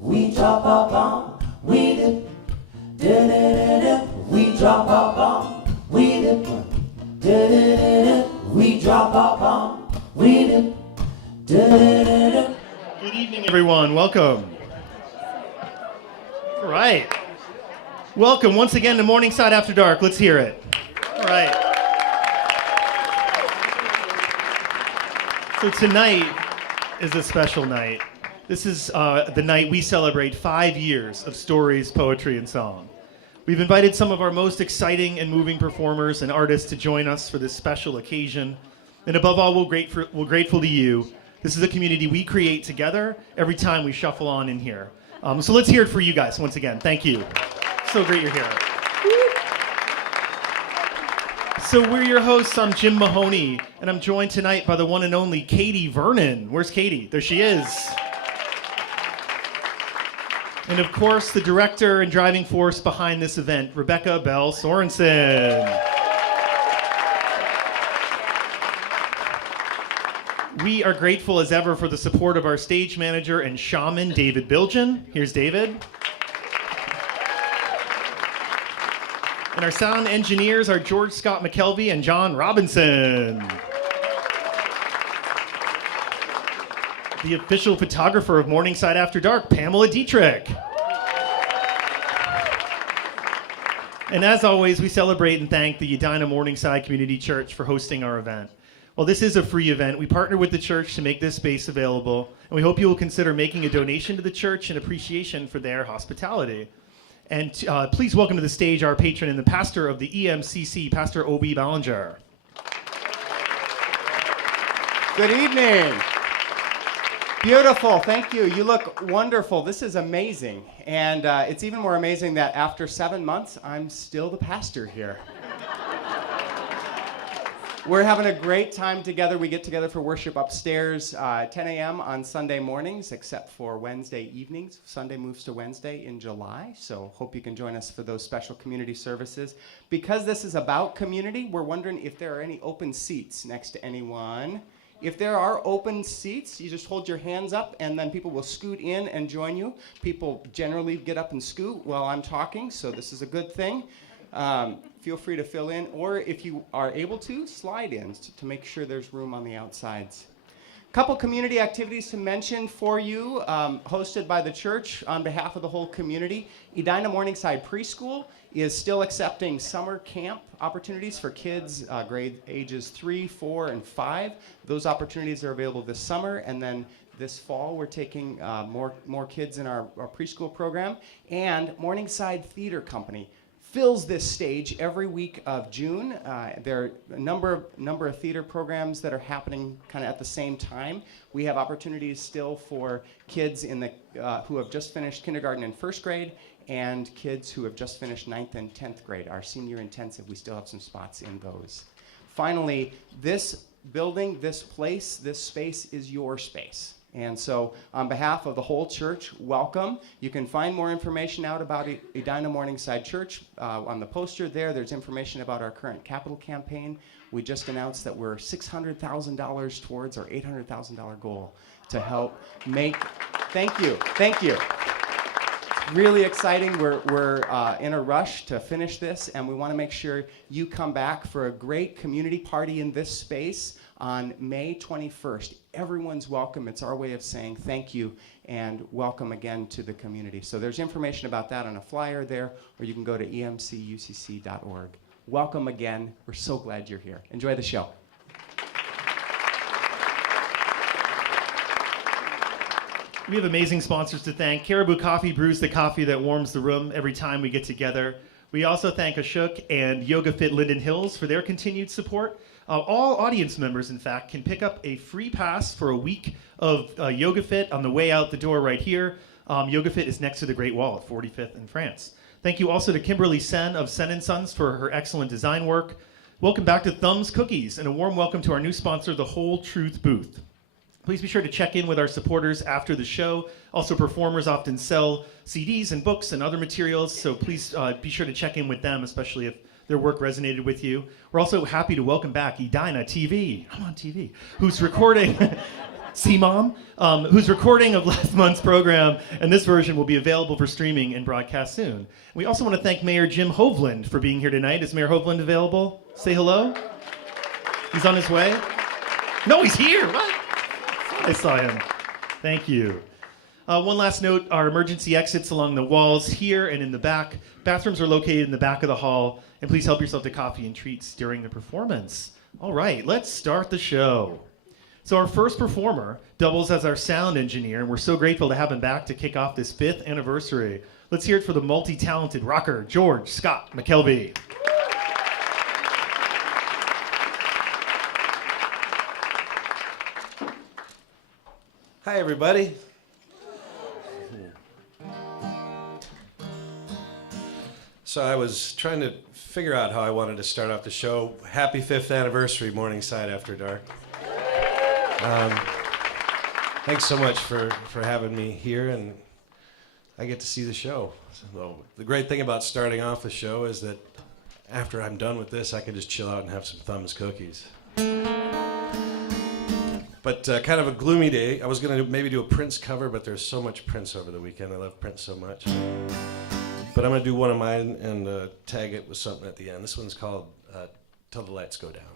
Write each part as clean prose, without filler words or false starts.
We drop our bomb, we dip, dip, we drop our bomb, we dip, dip, we drop our bomb, we dip, dip. Good evening, everyone. Welcome. All right. Welcome once again to Morningside After Dark. Let's hear it. All right. So tonight is a special night. This is the night we celebrate 5 years of stories, poetry, and song. We've invited some of our most exciting and moving performers and artists to join us for this special occasion. And above all, we're grateful to you. This is a community we create together every time we shuffle on in here. So let's hear it for you guys once again. Thank you. So great you're here. So we're your hosts. I'm Jim Mahoney, and I'm joined tonight by the one and only Katie Vernon. Where's Katie? There she is. And of course, the director and driving force behind this event, Rebecca Bell Sorensen. We are grateful as ever for the support of our stage manager and shaman, David Bilgen. Here's David. And our sound engineers are George Scott McKelvey and John Robinson. The official photographer of Morningside After Dark, Pamela Dietrich. And as always, we celebrate and thank the Edina Morningside Community Church for hosting our event. While this is a free event, we partner with the church to make this space available, and we hope you will consider making a donation to the church in appreciation for their hospitality. And please welcome to the stage our patron and the pastor of the EMCC, Pastor Obi Ballinger. Good evening. Beautiful, thank you. You look wonderful. This is amazing. And it's even more amazing that after 7 months, I'm still the pastor here. We're having a great time together. We get together for worship upstairs 10 a.m. on Sunday mornings, except for Wednesday evenings. Sunday moves to Wednesday in July, so hope you can join us for those special community services. Because this is about community, we're wondering if there are any open seats next to anyone. If there are open seats, you just hold your hands up and then people will scoot in and join you. People generally get up and scoot while I'm talking, so this is a good thing. Feel free to fill in, or if you are able to, slide in to make sure there's room on the outsides. Couple community activities to mention for you, hosted by the church on behalf of the whole community. Edina Morningside Preschool is still accepting summer camp opportunities for kids grade ages 3, 4, and 5. Those opportunities are available this summer, and then this fall we're taking more kids in our preschool program. And Morningside Theater Company fills this stage every week of June. There are a number of theater programs that are happening kind of at the same time. We have opportunities still for kids in the who have just finished kindergarten and first grade, and kids who have just finished 9th and 10th grade. Our senior intensive, we still have some spots in those. Finally, this building, this place, this space is your space. And so on behalf of the whole church, welcome. You can find more information out about Edina Morningside Church on the poster there. There's information about our current capital campaign. We just announced that we're $600,000 towards our $800,000 goal to help make, thank you. It's really exciting. We're in a rush to finish this, and we want to make sure you come back for a great community party in this space on May 21st. Everyone's welcome. It's our way of saying thank you and welcome again to the community. So there's information about that on a flyer there, or you can go to emcucc.org. Welcome again. We're so glad you're here. Enjoy the show. We have amazing sponsors to thank. Caribou Coffee brews the coffee that warms the room every time we get together. We also thank Ashok and Yoga Fit Linden Hills for their continued support. All audience members, in fact, can pick up a free pass for a week of Yoga Fit on the way out the door right here. Yoga Fit is next to the Great Wall at 45th in France. Thank you also to Kimberly Sen of Sen & Sons for her excellent design work. Welcome back to Thumbs Cookies, and a warm welcome to our new sponsor, the Whole Truth Booth. Please be sure to check in with our supporters after the show. Also, performers often sell CDs and books and other materials, so please be sure to check in with them, especially if their work resonated with you. We're also happy to welcome back Edina TV, I'm on TV, who's recording C-Mom, whose recording of last month's program and this version will be available for streaming and broadcast soon. We also want to thank Mayor Jim Hovland for being here tonight. Is Mayor Hovland available? Say hello. He's on his way. No, he's here. What? I saw him. Thank you. One last note, our emergency exits along the walls here and in the back. Bathrooms are located in the back of the hall, and please help yourself to coffee and treats during the performance. All right, let's start the show. So our first performer doubles as our sound engineer, and we're so grateful to have him back to kick off this 5th anniversary. Let's hear it for the multi-talented rocker, George Scott McKelvey. Hi, everybody. So I was trying to figure out how I wanted to start off the show. Happy 5th anniversary, Morningside After Dark. Thanks so much for having me here, and I get to see the show. So the great thing about starting off the show is that after I'm done with this, I can just chill out and have some Thumbs cookies. But kind of a gloomy day. I was going to maybe do a Prince cover, but there's so much Prince over the weekend. I love Prince so much. But I'm going to do one of mine and tag it with something at the end. This one's called Till the Lights Go Down.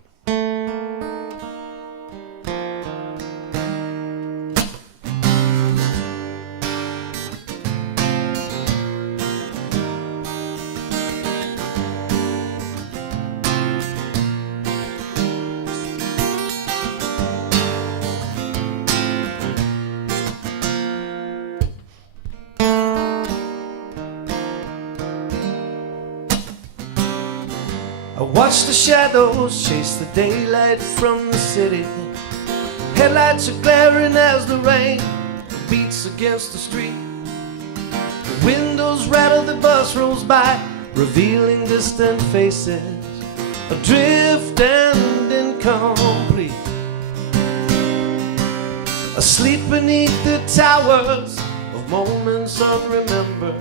I watch the shadows chase the daylight from the city. Headlights are glaring as the rain beats against the street. The windows rattle, the bus rolls by, revealing distant faces, adrift and incomplete. Asleep beneath the towers of moments unremembered,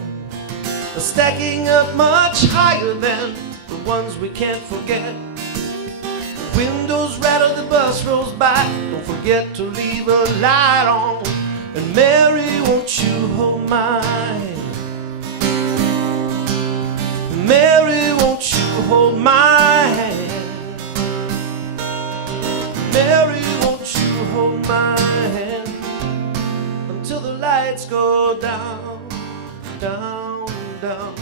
stacking up much higher than the ones we can't forget. The windows rattle, the bus rolls by. Don't forget to leave a light on. And Mary, won't you hold my hand? Mary, won't you hold my hand? Mary, won't you hold my hand? Until the lights go down, down, down.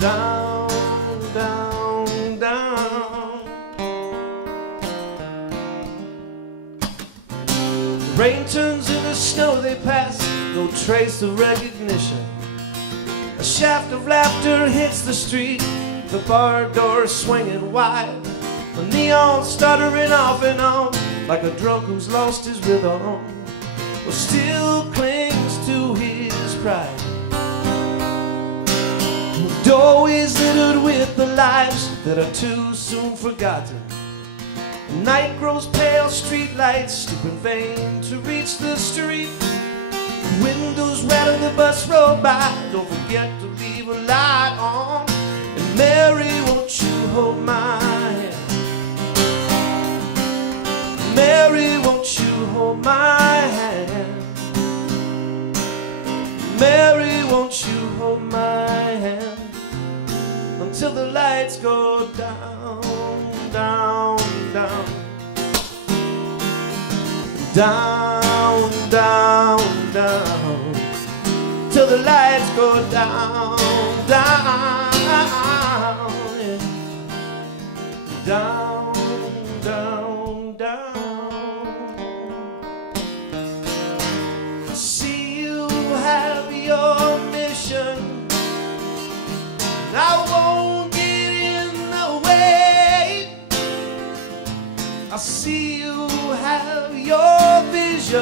Down, down, down. The rain turns into snow, they pass, no trace of recognition. A shaft of laughter hits the street, the bar door swinging wide. The neon stuttering off and on, like a drunk who's lost his rhythm, but still clings to his pride. Doorways littered with the lives that are too soon forgotten. Night grows pale, street lights stoop in vain to reach the street. Windows rattle, the bus roll by. Don't forget to leave a light on. And Mary, won't you hold my hand? Mary, won't you hold my hand? Mary, won't you hold my hand? Until the lights go down, down, down. Down, down, down. Till the lights go down, down, yeah. Down, down, down. See, you have your mission, I won't get in the way. I see you have your vision,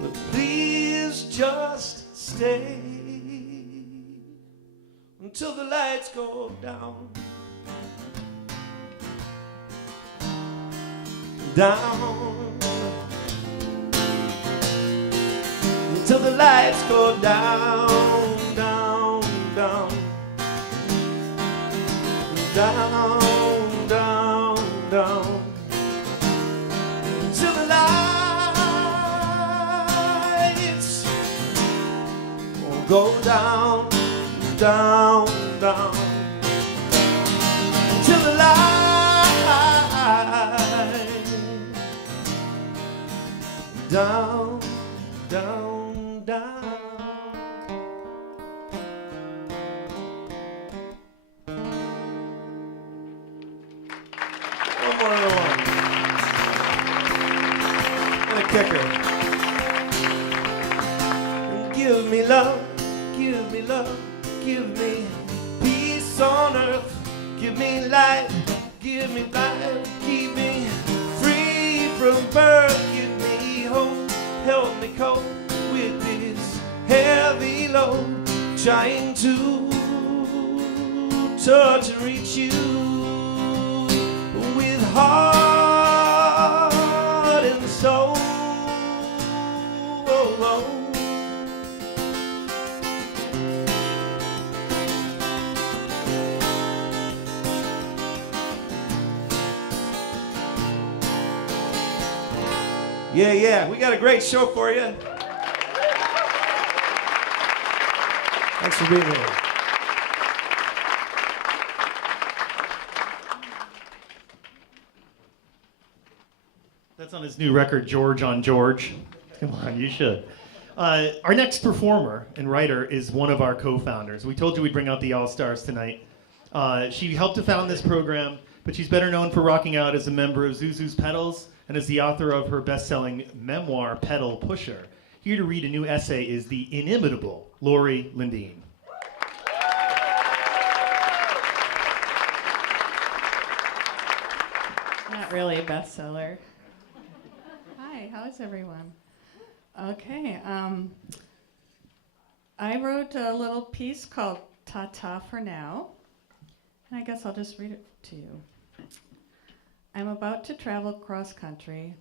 but please just stay until the lights go down, down, until the lights go down, down, down, down, down, down, go down, down, down till the light. Down, down, down. One more little one. And a kicker. Give me love, give me love, give me peace on earth. Give me life, keep me free from birth. Give me hope, help me cope with this heavy load. Trying to touch and reach you with heart and soul. Yeah, we got a great show for you. Thanks for being here. That's on his new record, George on George. Come on, you should. Our next performer and writer is one of our co-founders. We told you we'd bring out the All-Stars tonight. She helped to found this program, but she's better known for rocking out as a member of Zuzu's Pedals and as the author of her best-selling memoir, Pedal Pusher. Here to read a new essay is the inimitable Lori Lindeen. Not really a bestseller. Hi, how's everyone? Okay, I wrote a little piece called Ta-Ta for Now, and I guess I'll just read it to you. I'm about to travel cross country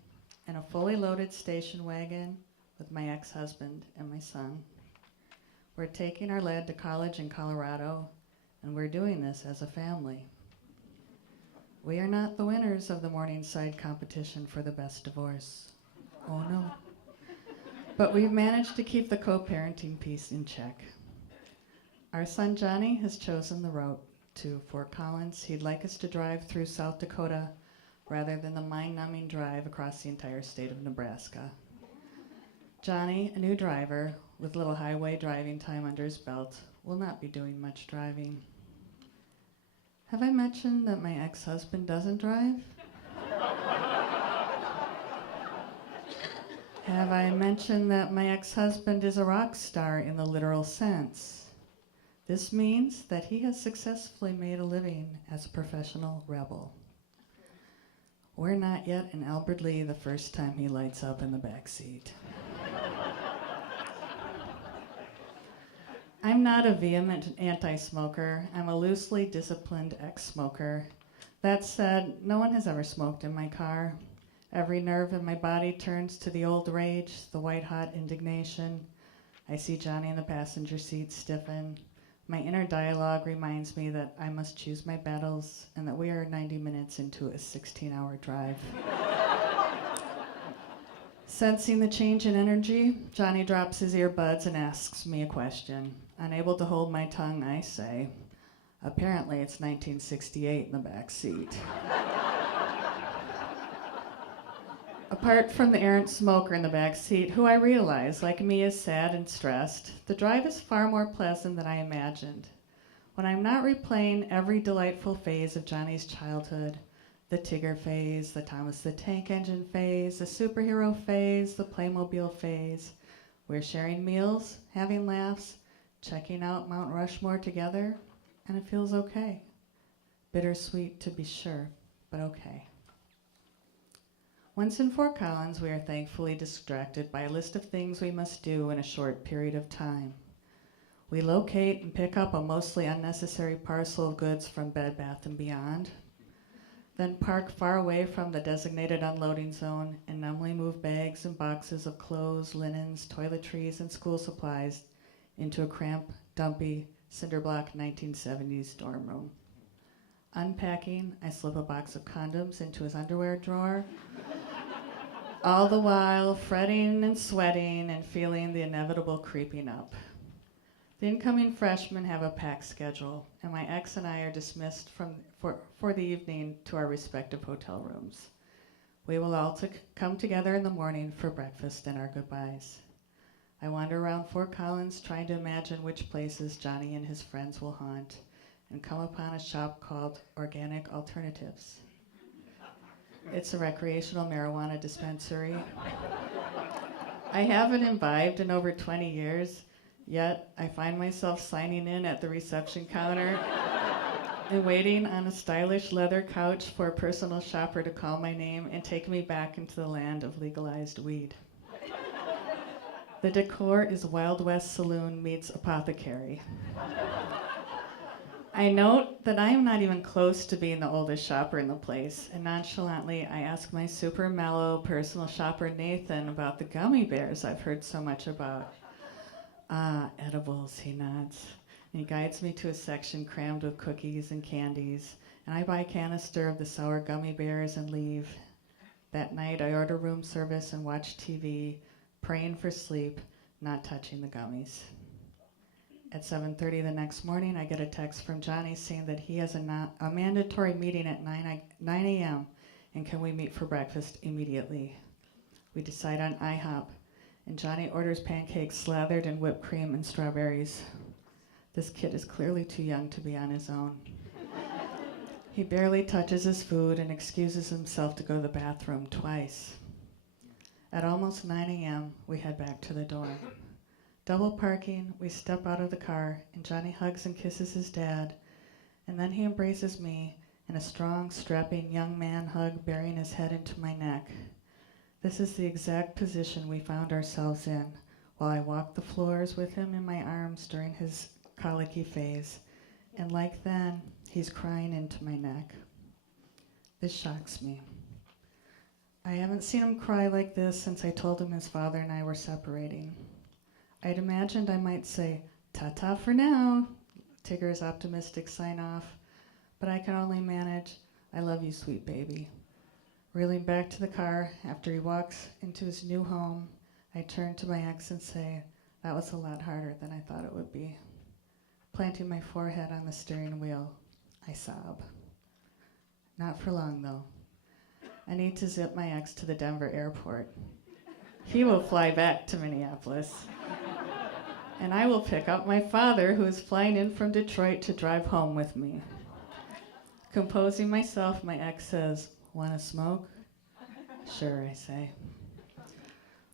in a fully loaded station wagon with my ex-husband and my son. We're taking our lad to college in Colorado, and we're doing this as a family. We are not the winners of the Morningside competition for the best divorce. Oh no. But we've managed to keep the co-parenting piece in check. Our son Johnny has chosen the route to Fort Collins. He'd like us to drive through South Dakota rather than the mind-numbing drive across the entire state of Nebraska. Johnny, a new driver with little highway driving time under his belt, will not be doing much driving. Have I mentioned that my ex-husband doesn't drive? Have I mentioned that my ex-husband is a rock star in the literal sense? This means that he has successfully made a living as a professional rebel. We're not yet in Albert Lee the first time he lights up in the back seat. I'm not a vehement anti-smoker. I'm a loosely disciplined ex-smoker. That said, no one has ever smoked in my car. Every nerve in my body turns to the old rage, the white-hot indignation. I see Johnny in the passenger seat stiffen. My inner dialogue reminds me that I must choose my battles and that we are 90 minutes into a 16-hour drive. Sensing the change in energy, Johnny drops his earbuds and asks me a question. Unable to hold my tongue, I say, apparently it's 1968 in the back seat. Apart from the errant smoker in the back seat, who I realize, like me, is sad and stressed, the drive is far more pleasant than I imagined. When I'm not replaying every delightful phase of Johnny's childhood, the Tigger phase, the Thomas the Tank Engine phase, the superhero phase, the Playmobil phase, we're sharing meals, having laughs, checking out Mount Rushmore together, and it feels okay. Bittersweet to be sure, but okay. Once in Fort Collins, we are thankfully distracted by a list of things we must do in a short period of time. We locate and pick up a mostly unnecessary parcel of goods from Bed Bath & Beyond, then park far away from the designated unloading zone and numbly move bags and boxes of clothes, linens, toiletries, and school supplies into a cramped, dumpy, cinderblock 1970s dorm room. Unpacking, I slip a box of condoms into his underwear drawer, all the while fretting and sweating and feeling the inevitable creeping up. The incoming freshmen have a packed schedule, and my ex and I are dismissed for the evening to our respective hotel rooms. We will all come together in the morning for breakfast and our goodbyes. I wander around Fort Collins trying to imagine which places Johnny and his friends will haunt, and come upon a shop called Organic Alternatives. It's a recreational marijuana dispensary. I haven't imbibed in over 20 years, yet I find myself signing in at the reception counter and waiting on a stylish leather couch for a personal shopper to call my name and take me back into the land of legalized weed. The decor is Wild West Saloon meets apothecary. I note that I am not even close to being the oldest shopper in the place, and nonchalantly I ask my super mellow personal shopper Nathan about the gummy bears I've heard so much about. Ah, edibles, he nods. And he guides me to a section crammed with cookies and candies, and I buy a canister of the sour gummy bears and leave. That night I order room service and watch TV, praying for sleep, not touching the gummies. At 7:30 the next morning, I get a text from Johnny saying that he has a mandatory meeting at 9 a.m. and can we meet for breakfast immediately. We decide on IHOP, and Johnny orders pancakes slathered in whipped cream and strawberries. This kid is clearly too young to be on his own. He barely touches his food and excuses himself to go to the bathroom twice. At almost 9 a.m., we head back to the dorm. Double parking, we step out of the car, and Johnny hugs and kisses his dad, and then he embraces me in a strong, strapping young man hug, burying his head into my neck. This is the exact position we found ourselves in while I walked the floors with him in my arms during his colicky phase, and like then, he's crying into my neck. This shocks me. I haven't seen him cry like this since I told him his father and I were separating. I'd imagined I might say, "Ta-ta for now," Tigger's optimistic sign-off, but I can only manage, "I love you, sweet baby." Reeling back to the car after he walks into his new home, I turn to my ex and say, "That was a lot harder than I thought it would be." Planting my forehead on the steering wheel, I sob. Not for long, though. I need to zip my ex to the Denver airport. He will fly back to Minneapolis. And I will pick up my father, who is flying in from Detroit to drive home with me. Composing myself, my ex says, "Wanna smoke?" "Sure," I say.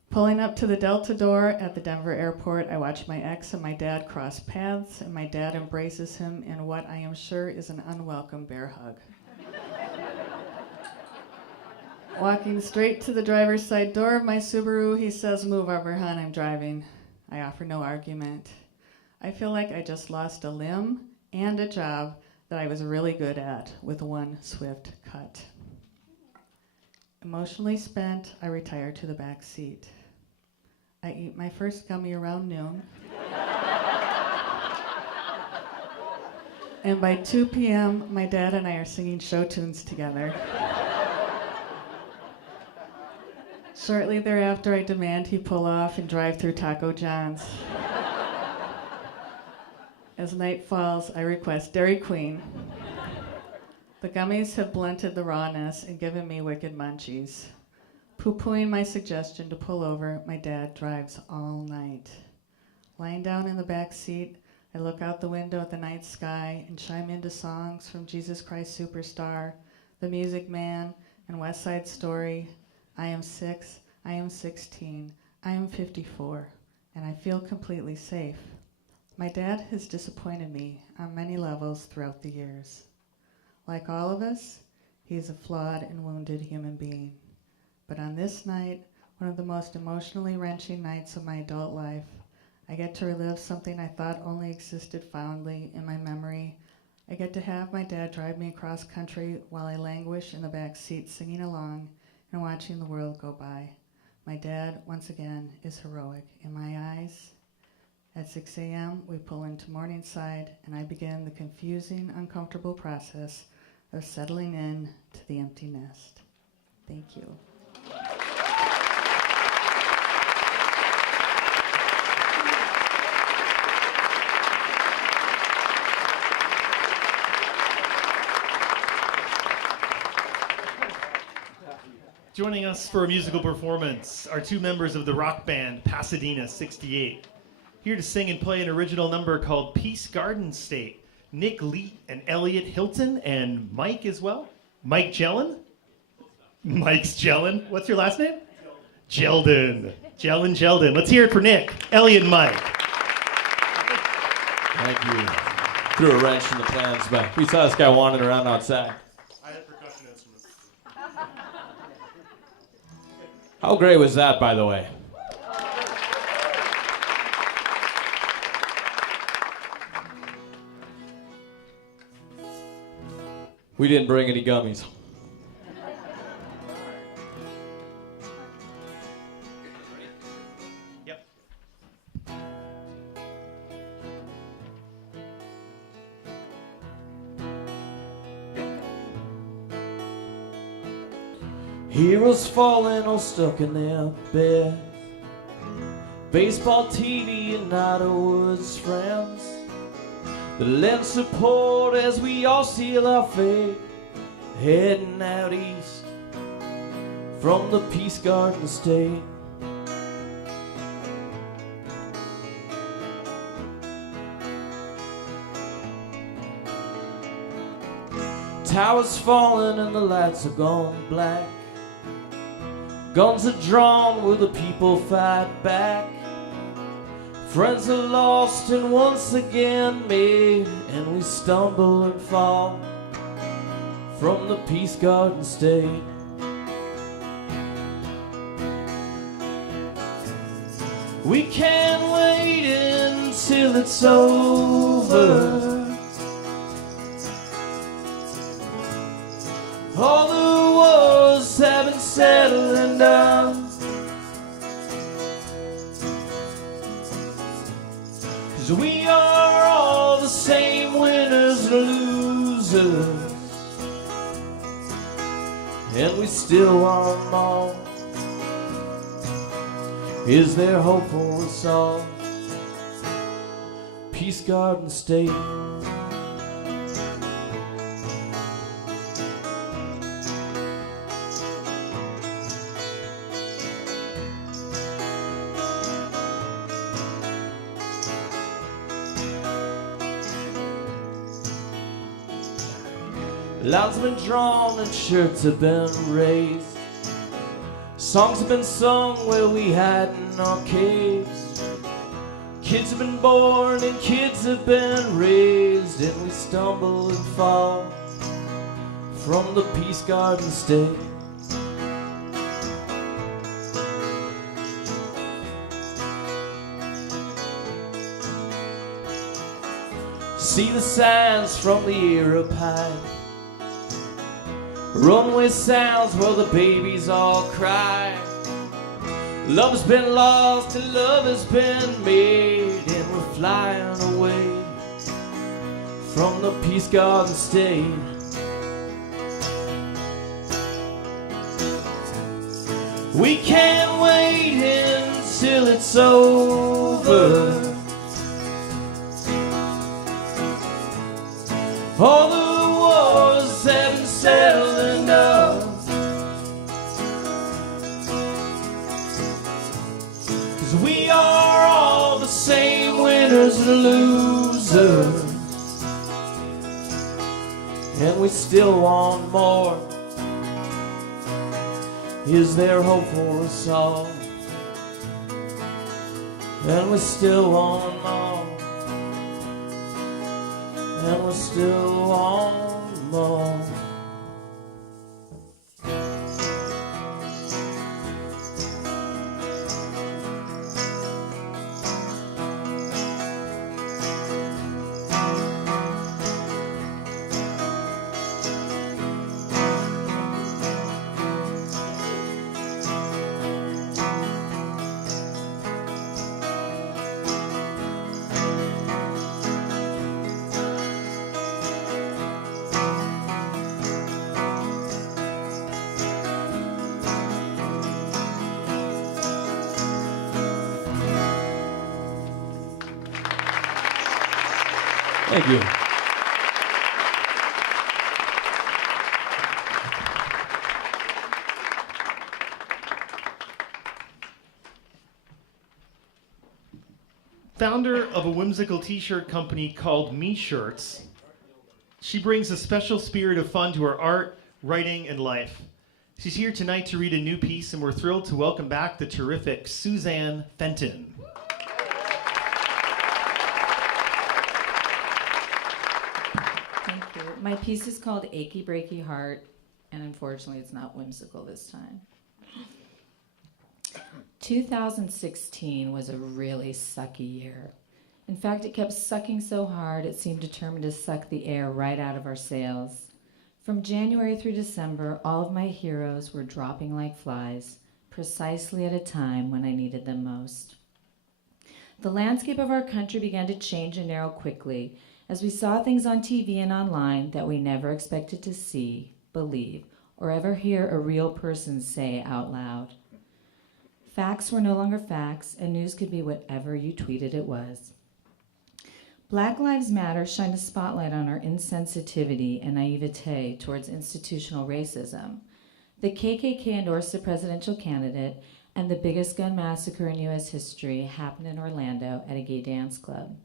Pulling up to the Delta door at the Denver airport, I watch my ex and my dad cross paths, and my dad embraces him in what I am sure is an unwelcome bear hug. Walking straight to the driver's side door of my Subaru, he says, "Move over, hon, I'm driving." I offer no argument. I feel like I just lost a limb and a job that I was really good at with one swift cut. Emotionally spent, I retire to the back seat. I eat my first gummy around noon. And by 2 p.m., my dad and I are singing show tunes together. Shortly thereafter, I demand he pull off and drive through Taco John's. As night falls, I request Dairy Queen. The gummies have blunted the rawness and given me wicked munchies. Poo-pooing my suggestion to pull over, my dad drives all night. Lying down in the back seat, I look out the window at the night sky and chime into songs from Jesus Christ Superstar, The Music Man, and West Side Story. I am 6, I am 16, I am 54, and I feel completely safe. My dad has disappointed me on many levels throughout the years. Like all of us, he is a flawed and wounded human being. But on this night, one of the most emotionally wrenching nights of my adult life, I get to relive something I thought only existed fondly in my memory. I get to have my dad drive me across country while I languish in the back seat singing along and watching the world go by. My dad, once again, is heroic in my eyes. At 6 a.m., we pull into Morningside, and I begin the confusing, uncomfortable process of settling in to the empty nest. Thank you. Joining us for a musical performance are two members of the rock band Pasadena 68. Here to sing and play an original number called Peace Garden State. Nick Lee and Elliot Hilton and Mike as well. Mike Jellin? Mike's Jellin. What's your last name? Jeldon. Jeldon. Let's hear it for Nick, Elliot, and Mike. Thank you. Threw a wrench in the plans, but we saw this guy wandering around outside. I had percussion instruments. How great was that, by the way? We didn't bring any gummies. Yep. Heroes falling all stuck in their bed. Baseball, TV, and Woods friends that lend support as we all seal our fate, heading out east from the Peace Garden State. Towers falling and the lights are gone black. Guns are drawn, will the people fight back? Friends are lost and once again made, and we stumble and fall from the Peace Garden State. We can't wait until it's over. All the wars have been settled and done. 'Cause we are all the same winners and losers, and we still want more. Is there hope for us all? Peace Garden State. Lines have been drawn and shirts have been raised. Songs have been sung where we hide in our caves. Kids have been born and kids have been raised, and we stumble and fall from the Peace Garden State. See the signs from the Arab Heights. Runway sounds where the babies all cry. Love's been lost and love has been made, and we're flying away from the Peace Garden State. We can't wait until it's over. All the wars have been settled and done. 'Cause we are all the same winners and losers, and we still want more. Is there hope for us all? And we still want more. And we still want more. Thank you. Founder of a whimsical t-shirt company called Me Shirts, she brings a special spirit of fun to her art, writing, and life. She's here tonight to read a new piece, and we're thrilled to welcome back the terrific Suzanne Fenton. Thank you. My piece is called Achy Breaky Heart, and unfortunately it's not whimsical this time. 2016 was a really sucky year. In fact, it kept sucking so hard it seemed determined to suck the air right out of our sails. From January through December, all of my heroes were dropping like flies, precisely at a time when I needed them most. The landscape of our country began to change and narrow quickly as we saw things on TV and online that we never expected to see, believe, or ever hear a real person say out loud. Facts were no longer facts, and news could be whatever you tweeted it was. Black Lives Matter shined a spotlight on our insensitivity and naivete towards institutional racism. The KKK endorsed a presidential candidate, and the biggest gun massacre in U.S. history happened in Orlando at a gay dance club.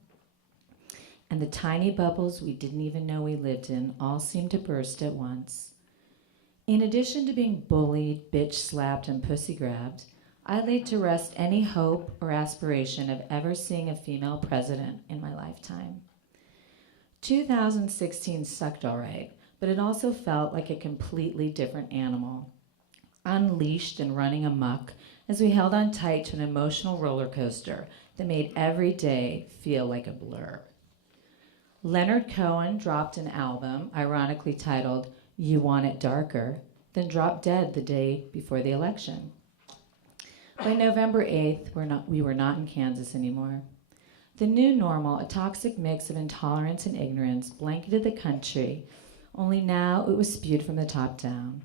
And the tiny bubbles we didn't even know we lived in all seemed to burst at once. In addition to being bullied, bitch-slapped, and pussy-grabbed, I laid to rest any hope or aspiration of ever seeing a female president in my lifetime. 2016 sucked all right, but it also felt like a completely different animal, unleashed and running amok as we held on tight to an emotional roller coaster that made every day feel like a blur. Leonard Cohen dropped an album, ironically titled You Want It Darker, then dropped dead the day before the election. By November 8th, we were not in Kansas anymore. The new normal, a toxic mix of intolerance and ignorance, blanketed the country, only now it was spewed from the top down.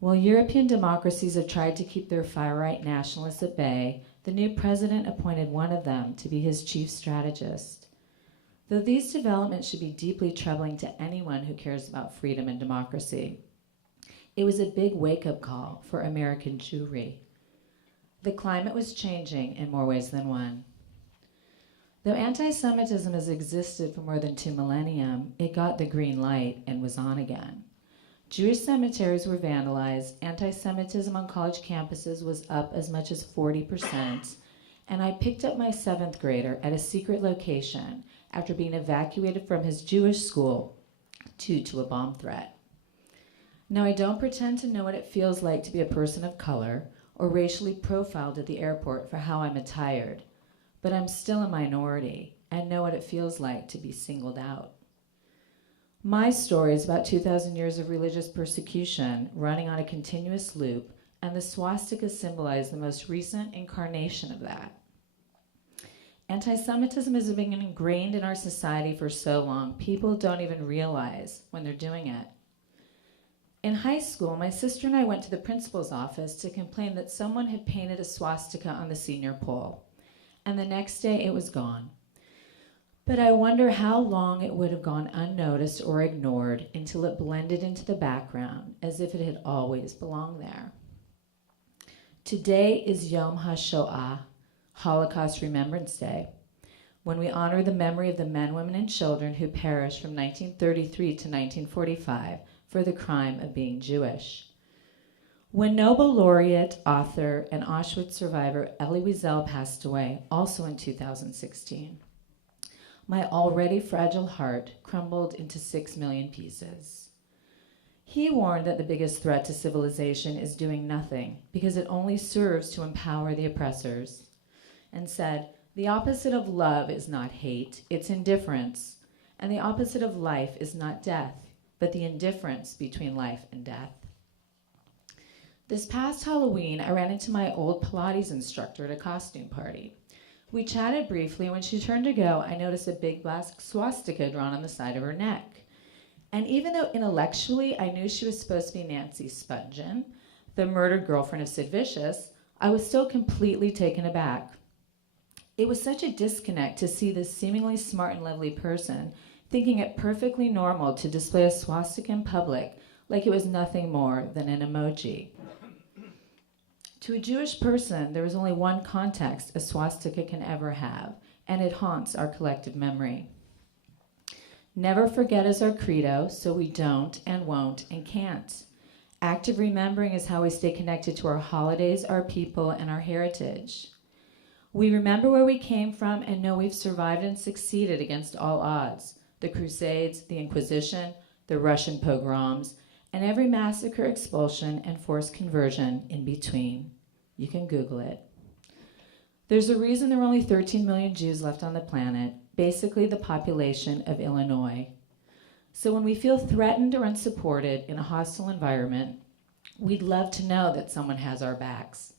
While European democracies have tried to keep their far-right nationalists at bay, the new president appointed one of them to be his chief strategist. Though these developments should be deeply troubling to anyone who cares about freedom and democracy, it was a big wake-up call for American Jewry. The climate was changing in more ways than one. Though anti-Semitism has existed for more than 2 millennia, it got the green light and was on again. Jewish cemeteries were vandalized, anti-Semitism on college campuses was up as much as 40%, and I picked up my 7th grader at a secret location after being evacuated from his Jewish school due to a bomb threat. Now, I don't pretend to know what it feels like to be a person of color or racially profiled at the airport for how I'm attired, but I'm still a minority and know what it feels like to be singled out. My story is about 2,000 years of religious persecution running on a continuous loop, and the swastika symbolized the most recent incarnation of that. Anti-Semitism has been ingrained in our society for so long, people don't even realize when they're doing it. In high school, my sister and I went to the principal's office to complain that someone had painted a swastika on the senior pole, and the next day it was gone. But I wonder how long it would have gone unnoticed or ignored until it blended into the background as if it had always belonged there. Today is Yom HaShoah, Holocaust Remembrance Day, when we honor the memory of the men, women, and children who perished from 1933 to 1945 for the crime of being Jewish. When Nobel laureate, author, and Auschwitz survivor Elie Wiesel passed away, also in 2016, my already fragile heart crumbled into 6 million pieces. He warned that the biggest threat to civilization is doing nothing because it only serves to empower the oppressors, and said, the opposite of love is not hate, it's indifference, and the opposite of life is not death, but the indifference between life and death. This past Halloween, I ran into my old Pilates instructor at a costume party. We chatted briefly, and when she turned to go, I noticed a big black swastika drawn on the side of her neck. And even though intellectually I knew she was supposed to be Nancy Spungen, the murdered girlfriend of Sid Vicious, I was still completely taken aback. It was such a disconnect to see this seemingly smart and lovely person thinking it perfectly normal to display a swastika in public like it was nothing more than an emoji. To a Jewish person, there is only one context a swastika can ever have, and it haunts our collective memory. Never forget is our credo, so we don't and won't and can't. Active remembering is how we stay connected to our holidays, our people, and our heritage. We remember where we came from and know we've survived and succeeded against all odds. The Crusades, the Inquisition, the Russian pogroms, and every massacre, expulsion, and forced conversion in between. You can Google it. There's a reason there are only 13 million Jews left on the planet, basically the population of Illinois. So when we feel threatened or unsupported in a hostile environment, we'd love to know that someone has our backs.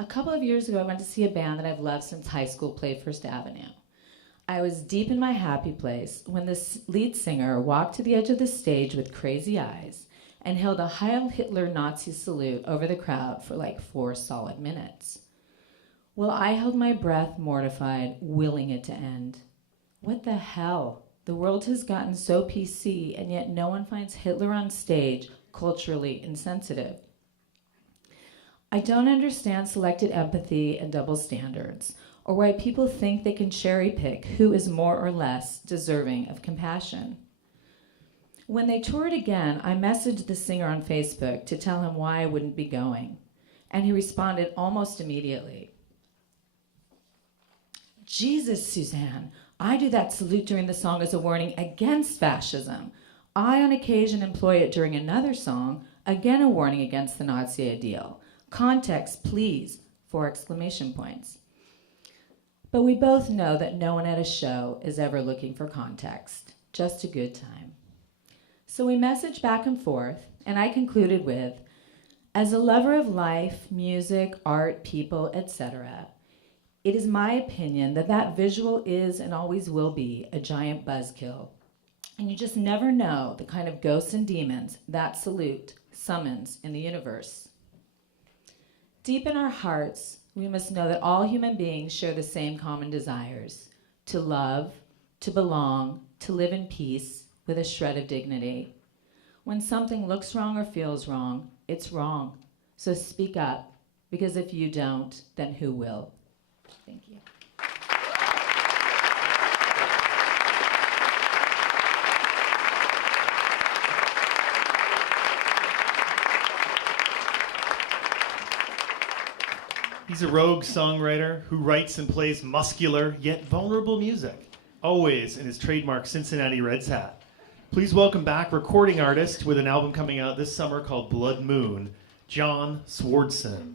A couple of years ago, I went to see a band that I've loved since high school play First Avenue. I was deep in my happy place when the lead singer walked to the edge of the stage with crazy eyes and held a Heil Hitler Nazi salute over the crowd for like 4 solid minutes. Well, I held my breath, mortified, willing it to end. What the hell? The world has gotten so PC, and yet no one finds Hitler on stage culturally insensitive. I don't understand selected empathy and double standards, or why people think they can cherry pick who is more or less deserving of compassion. When they toured again, I messaged the singer on Facebook to tell him why I wouldn't be going, and he responded almost immediately. Jesus, Suzanne, I do that salute during the song as a warning against fascism. I, on occasion, employ it during another song, again a warning against the Nazi ideal. Context, please, 4 exclamation points. But we both know that no one at a show is ever looking for context, just a good time. So we messaged back and forth, and I concluded with, as a lover of life, music, art, people, etc., it is my opinion that that visual is and always will be a giant buzzkill. And you just never know the kind of ghosts and demons that salute summons in the universe. Deep in our hearts, we must know that all human beings share the same common desires: to love, to belong, to live in peace with a shred of dignity. When something looks wrong or feels wrong, it's wrong. So speak up, because if you don't, then who will? Thank you. He's a rogue songwriter who writes and plays muscular yet vulnerable music, always in his trademark Cincinnati Reds hat. Please welcome back recording artist with an album coming out this summer called Blood Moon, John Swardson.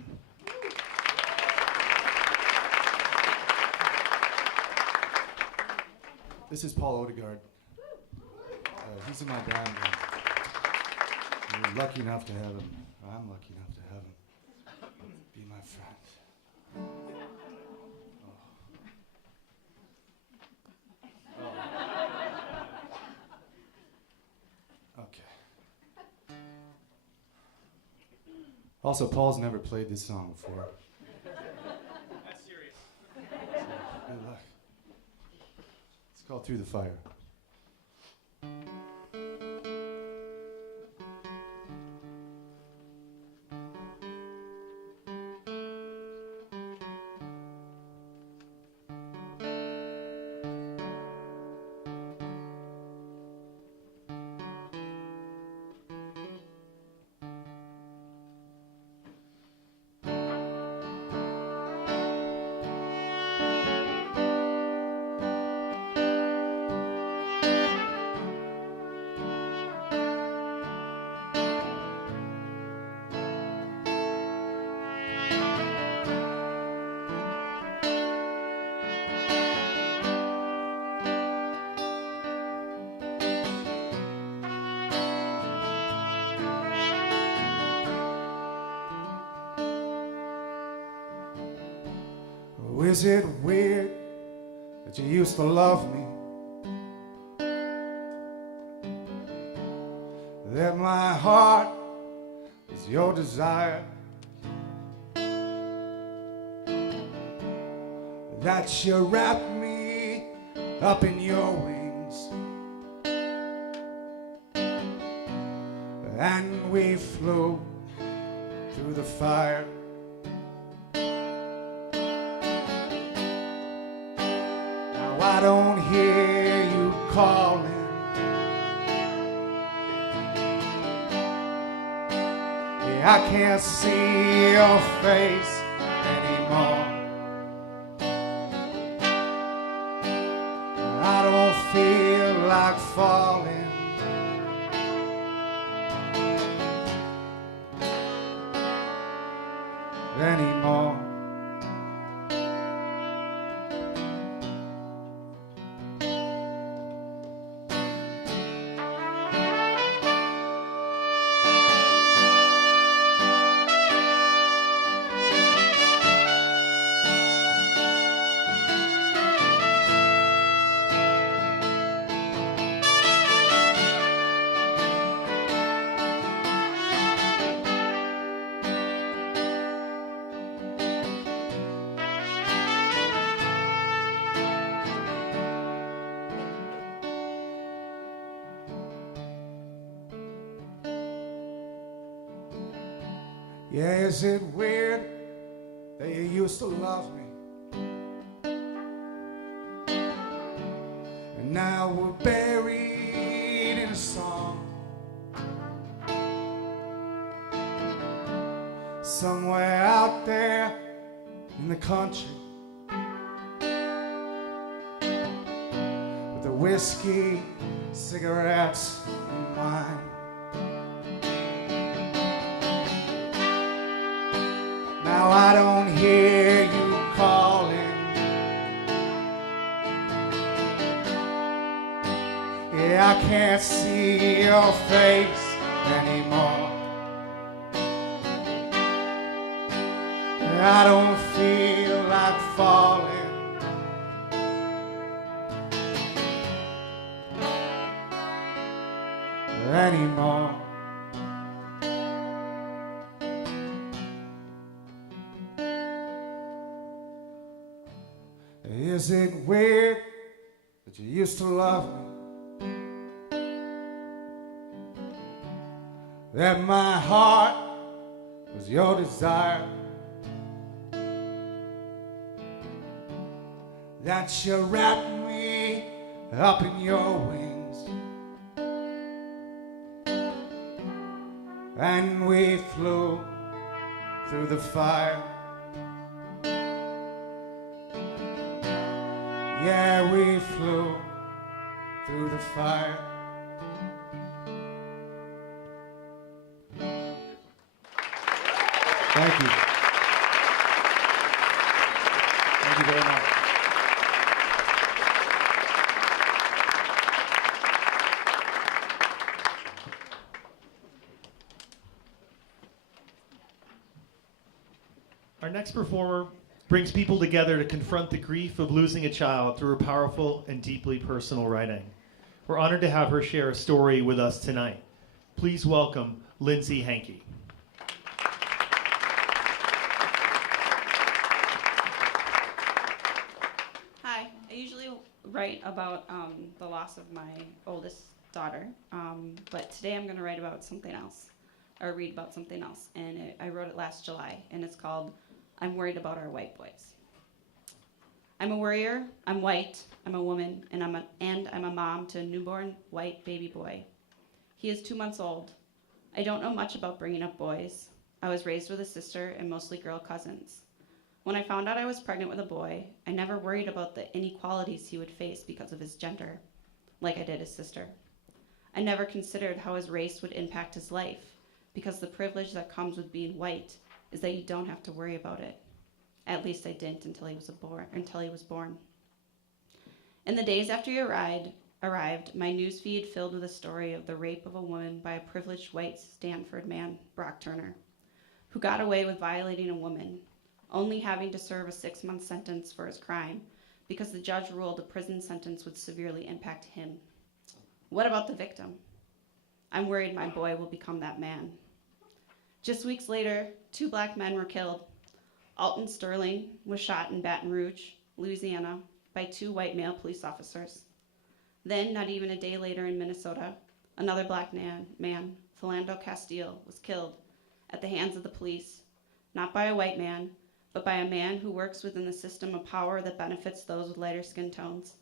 This is Paul Odegaard. He's in my band. We're lucky enough to have him. I'm lucky enough to have him be my friend. Okay. Also, Paul's never played this song before. That's serious. Good luck. It's called Through the Fire. Is it weird that you used to love me? That my heart is your desire? That you wrapped me up in your wings and we flew through the fire? I don't hear you calling. Yeah, I can't see your face anymore. I don't feel like falling. Anymore. Yeah, is it weird that you used to love me? And now we're buried in a song. Somewhere out there in the country, with the whiskey, cigarettes, and wine. Now I don't hear you calling. Yeah, I can't see your face anymore. I don't feel like falling. Anymore. Is it weird that you used to love me? That my heart was your desire? That you wrapped me up in your wings and we flew through the fire? Yeah, we flew through the fire. Thank you. Thank you very much. Our next performer brings people together to confront the grief of losing a child through her powerful and deeply personal writing. We're honored to have her share a story with us tonight. Please welcome Lindsay Hankey. Hi, I usually write about the loss of my oldest daughter, but today I'm going to write about something else, or read about something else, and I wrote it last July, and it's called I'm Worried About Our White Boys. I'm a worrier, I'm white, I'm a woman, and I'm a mom to a newborn white baby boy. He is 2 months old. I don't know much about bringing up boys. I was raised with a sister and mostly girl cousins. When I found out I was pregnant with a boy, I never worried about the inequalities he would face because of his gender, like I did his sister. I never considered how his race would impact his life, because the privilege that comes with being white is that you don't have to worry about it. At least I didn't until he was born. In the days after he arrived, my newsfeed filled with a story of the rape of a woman by a privileged white Stanford man, Brock Turner, who got away with violating a woman, only having to serve a 6-month sentence for his crime because the judge ruled a prison sentence would severely impact him. What about the victim? I'm worried my boy will become that man. Just weeks later, 2 black men were killed. Alton Sterling was shot in Baton Rouge, Louisiana, by 2 white male police officers. Then, not even a day later in Minnesota, another black man, Philando Castile, was killed at the hands of the police, not by a white man, but by a man who works within the system of power that benefits those with lighter skin tones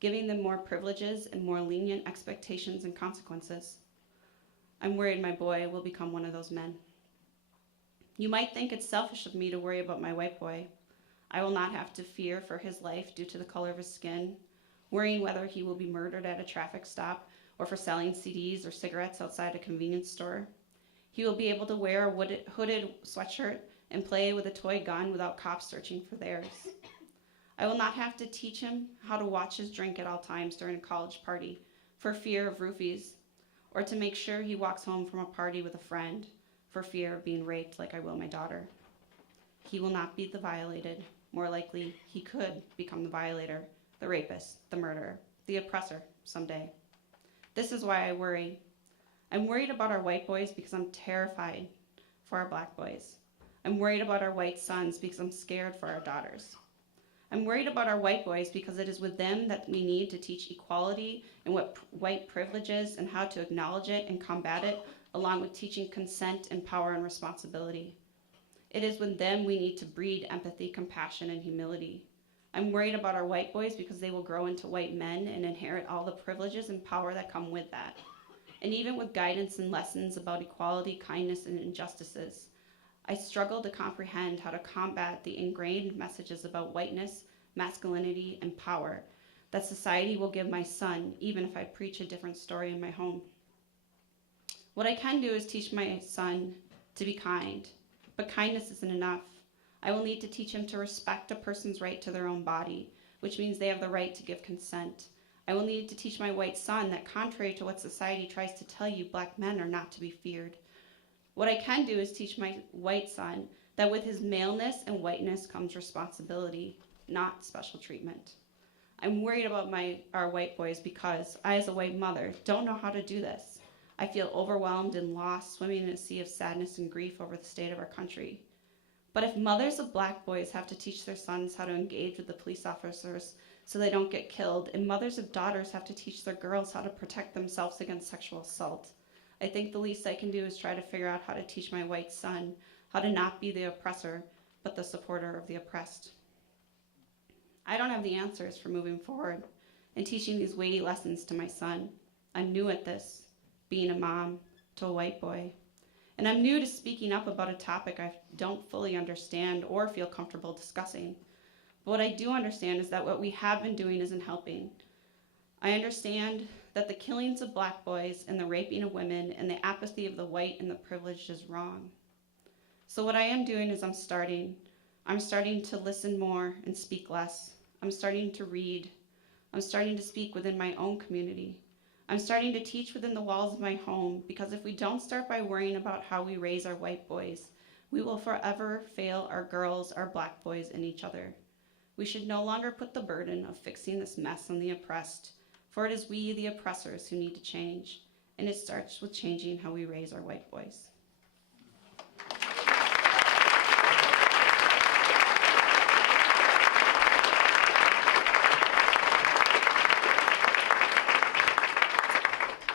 giving them more privileges and more lenient expectations and consequences. I'm worried my boy will become one of those men. You might think it's selfish of me to worry about my white boy. I will not have to fear for his life due to the color of his skin, worrying whether he will be murdered at a traffic stop or for selling CDs or cigarettes outside a convenience store. He will be able to wear a hooded sweatshirt and play with a toy gun without cops searching for theirs. I will not have to teach him how to watch his drink at all times during a college party for fear of roofies, or to make sure he walks home from a party with a friend for fear of being raped like I will my daughter. He will not be the violated. More likely, he could become the violator, the rapist, the murderer, the oppressor someday. This is why I worry. I'm worried about our white boys because I'm terrified for our black boys. I'm worried about our white sons because I'm scared for our daughters. I'm worried about our white boys because it is with them that we need to teach equality and what white privilege is and how to acknowledge it and combat it, along with teaching consent and power and responsibility. It is with them we need to breed empathy, compassion, and humility. I'm worried about our white boys because they will grow into white men and inherit all the privileges and power that come with that. And even with guidance and lessons about equality, kindness, and injustices, I struggle to comprehend how to combat the ingrained messages about whiteness, masculinity, and power that society will give my son, even if I preach a different story in my home. What I can do is teach my son to be kind, but kindness isn't enough. I will need to teach him to respect a person's right to their own body, which means they have the right to give consent. I will need to teach my white son that contrary to what society tries to tell you, black men are not to be feared. What I can do is teach my white son that with his maleness and whiteness comes responsibility, not special treatment. I'm worried about our white boys because I, as a white mother, don't know how to do this. I feel overwhelmed and lost, swimming in a sea of sadness and grief over the state of our country. But if mothers of black boys have to teach their sons how to engage with the police officers so they don't get killed, and mothers of daughters have to teach their girls how to protect themselves against sexual assault, I think the least I can do is try to figure out how to teach my white son how to not be the oppressor, but the supporter of the oppressed. I don't have the answers for moving forward and teaching these weighty lessons to my son. I'm new at this, being a mom to a white boy. And I'm new to speaking up about a topic I don't fully understand or feel comfortable discussing. But what I do understand is that what we have been doing isn't helping. I understand that the killings of black boys and the raping of women and the apathy of the white and the privileged is wrong. So what I am doing is I'm starting to listen more and speak less. I'm starting to read. I'm starting to speak within my own community. I'm starting to teach within the walls of my home, because if we don't start by worrying about how we raise our white boys, we will forever fail our girls, our black boys, and each other. We should no longer put the burden of fixing this mess on the oppressed, for it is we, the oppressors, who need to change, and it starts with changing how we raise our white boys.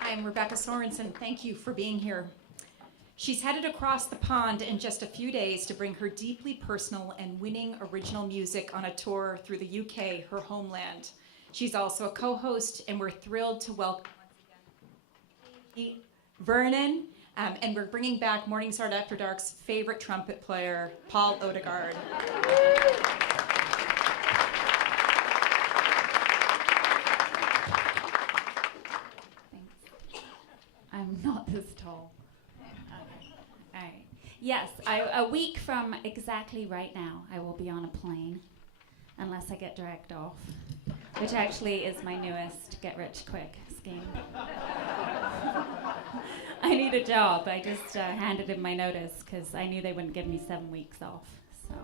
I'm Rebecca Sorensen. Thank you for being here. She's headed across the pond in just a few days to bring her deeply personal and winning original music on a tour through the UK, her homeland. She's also a co-host, and we're thrilled to welcome once again Vernon, and we're bringing back Morningside After Dark's favorite trumpet player, Paul Odegaard. I'm not this tall. All right. Yes, a week from exactly right now, I will be on a plane, unless I get dragged off, which actually is my newest get-rich-quick scheme. I need a job. I just handed in my notice because I knew they wouldn't give me 7 weeks off. So,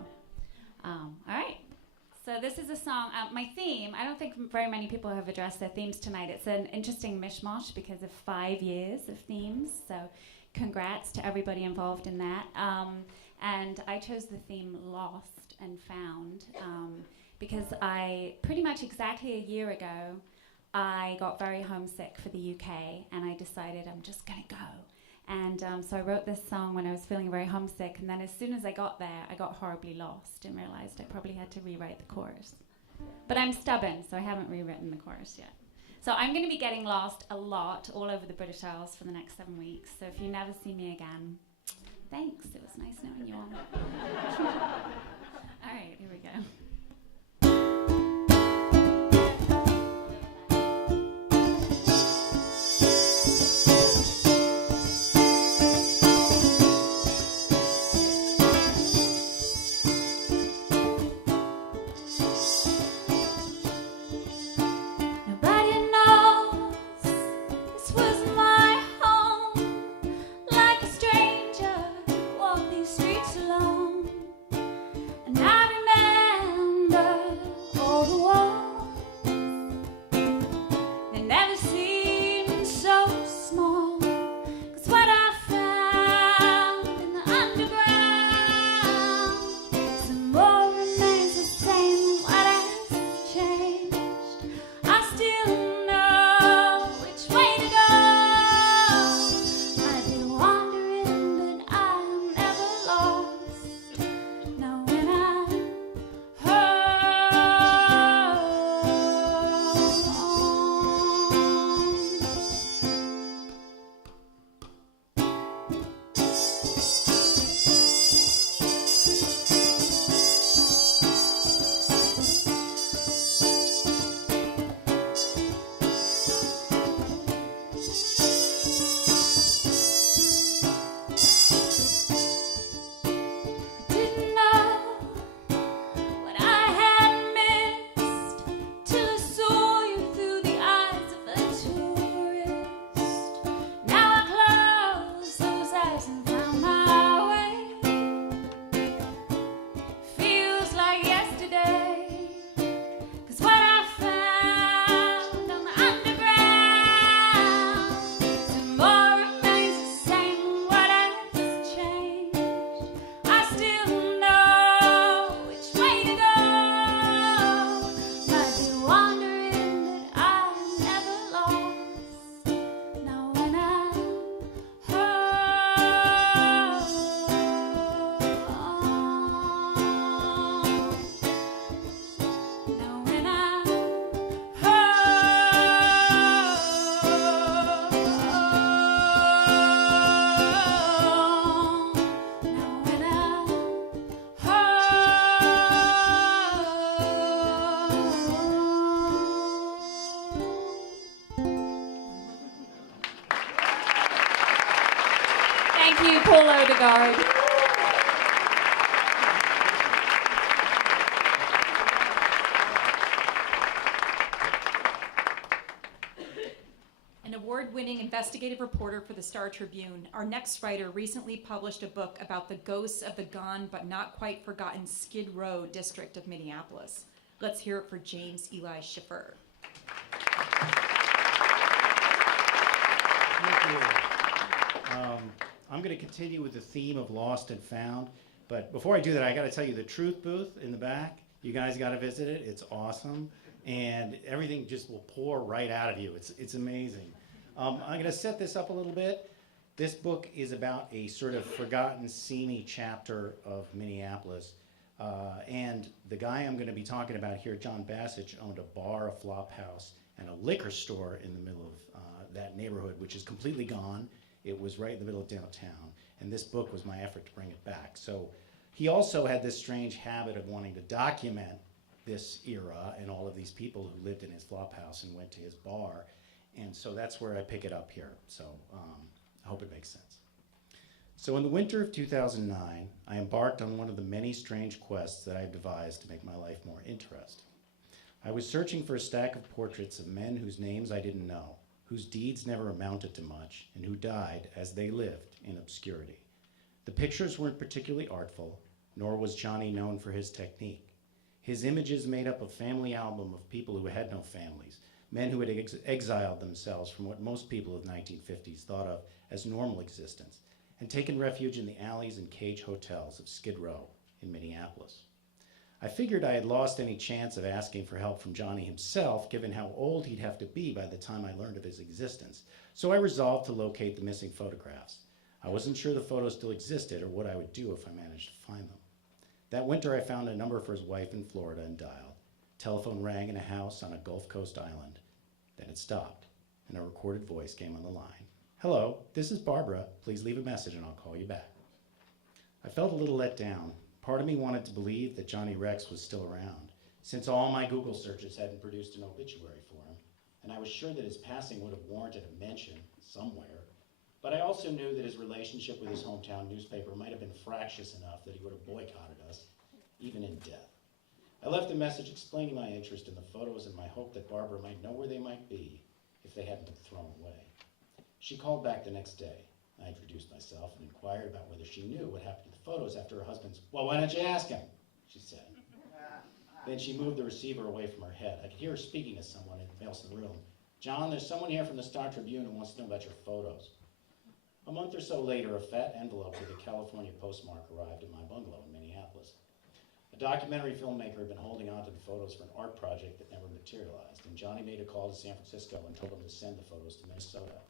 all right. So this is a song, my theme, I don't think very many people have addressed their themes tonight. It's an interesting mishmash because of 5 years of themes, so congrats to everybody involved in that. And I chose the theme Lost and Found because I, pretty much exactly a year ago, I got very homesick for the UK and I decided I'm just gonna go. And so I wrote this song when I was feeling very homesick, and then as soon as I got there, I got horribly lost and realized I probably had to rewrite the chorus. But I'm stubborn, so I haven't rewritten the chorus yet. So I'm going to be getting lost a lot all over the British Isles for the next 7 weeks. So if you never see me again, thanks. It was nice knowing you all. All right, here we go. Thank you, Paul Odegaard. An award-winning investigative reporter for the Star Tribune, our next writer recently published a book about the ghosts of the gone but not quite forgotten Skid Row district of Minneapolis. Let's hear it for James Eli Schiffer. Thank you. I'm going to continue with the theme of Lost and Found, but before I do that, I got to tell you the Truth booth in the back. You guys got to visit it. It's awesome, and everything just will pour right out of you. It's amazing. I'm going to set this up a little bit. This book is about a sort of forgotten, seamy chapter of Minneapolis, and the guy I'm going to be talking about here, John Bassich, owned a bar, a flop house, and a liquor store in the middle of that neighborhood, which is completely gone. It was right in the middle of downtown, and this book was my effort to bring it back. So he also had this strange habit of wanting to document this era and all of these people who lived in his flop house and went to his bar, and so that's where I pick it up here. So I hope it makes sense. So in the winter of 2009, I embarked on one of the many strange quests that I've devised to make my life more interesting. I was searching for a stack of portraits of men whose names I didn't know, whose deeds never amounted to much, and who died as they lived in obscurity. The pictures weren't particularly artful, nor was Johnny known for his technique. His images made up a family album of people who had no families, men who had exiled themselves from what most people of the 1950s thought of as normal existence, and taken refuge in the alleys and cage hotels of Skid Row in Minneapolis. I figured I had lost any chance of asking for help from Johnny himself, given how old he'd have to be by the time I learned of his existence, so I resolved to locate the missing photographs. I wasn't sure the photos still existed or what I would do if I managed to find them. That winter I found a number for his wife in Florida and dialed. Telephone rang in a house on a Gulf Coast island. Then it stopped, and a recorded voice came on the line. "Hello, this is Barbara. Please leave a message and I'll call you back." I felt a little let down. Part of me wanted to believe that Johnny Rex was still around, since all my Google searches hadn't produced an obituary for him, and I was sure that his passing would have warranted a mention somewhere. But I also knew that his relationship with his hometown newspaper might have been fractious enough that he would have boycotted us, even in death. I left a message explaining my interest in the photos and my hope that Barbara might know where they might be if they hadn't been thrown away. She called back the next day. I introduced myself and inquired about whether she knew what happened to the photos after her husband's, "Well, why don't you ask him?" she said. Then she moved the receiver away from her head. I could hear her speaking to someone else in the room. "John, there's someone here from the Star-Tribune who wants to know about your photos." A month or so later, a fat envelope with a California postmark arrived at my bungalow in Minneapolis. A documentary filmmaker had been holding on to the photos for an art project that never materialized, and Johnny made a call to San Francisco and told him to send the photos to Minnesota.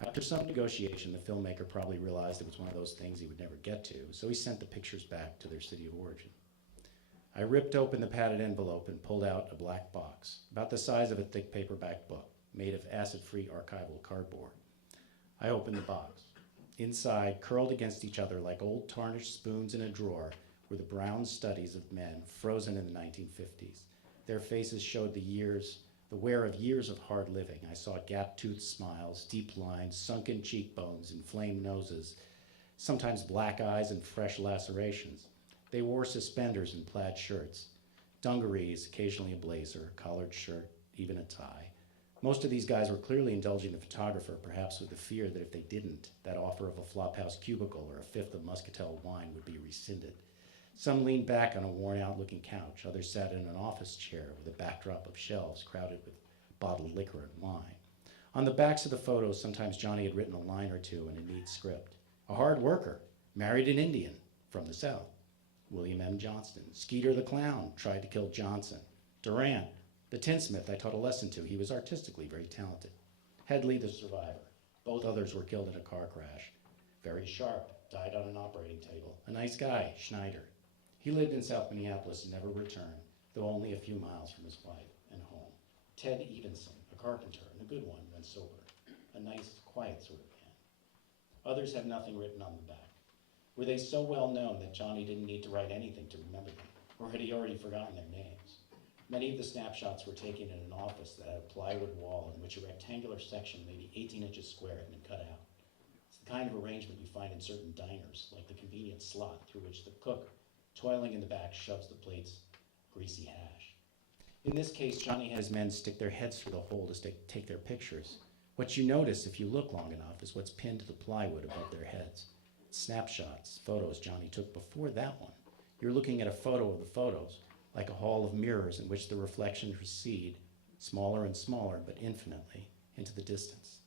After some negotiation, the filmmaker probably realized it was one of those things he would never get to, so he sent the pictures back to their city of origin. I ripped open the padded envelope and pulled out a black box, about the size of a thick paperback book, made of acid-free archival cardboard. I opened the box. Inside, curled against each other like old tarnished spoons in a drawer, were the brown studies of men frozen in the 1950s. Their faces showed the wear of years of hard living. I saw gap-toothed smiles, deep lines, sunken cheekbones, inflamed noses, sometimes black eyes and fresh lacerations. They wore suspenders and plaid shirts, dungarees, occasionally a blazer, collared shirt, even a tie. Most of these guys were clearly indulging the photographer, perhaps with the fear that if they didn't, that offer of a flophouse cubicle or a fifth of muscatel wine would be rescinded. Some leaned back on a worn-out-looking couch. Others sat in an office chair with a backdrop of shelves crowded with bottled liquor and wine. On the backs of the photos, sometimes Johnny had written a line or two in a neat script. "A hard worker, married an Indian from the South. William M. Johnston. Skeeter the Clown tried to kill Johnson. Durant, the tinsmith I taught a lesson to. He was artistically very talented. Headley, the survivor. Both others were killed in a car crash. Very Sharp, died on an operating table. A nice guy, Schneider. He lived in South Minneapolis and never returned, though only a few miles from his wife and home. Ted Evenson, a carpenter, and a good one when sober. A nice, quiet sort of man. Others have nothing written on the back. Were they so well known that Johnny didn't need to write anything to remember them, or had he already forgotten their names? Many of the snapshots were taken in an office that had a plywood wall in which a rectangular section, maybe 18 inches square, had been cut out. It's the kind of arrangement you find in certain diners, like the convenient slot through which the cook, toiling in the back, shoves the plate's greasy hash. In this case, Johnny had his men stick their heads through the hole to take their pictures. What you notice, if you look long enough, is what's pinned to the plywood above their heads. Snapshots, photos Johnny took before that one. You're looking at a photo of the photos, like a hall of mirrors in which the reflections recede, smaller and smaller, but infinitely, into the distance.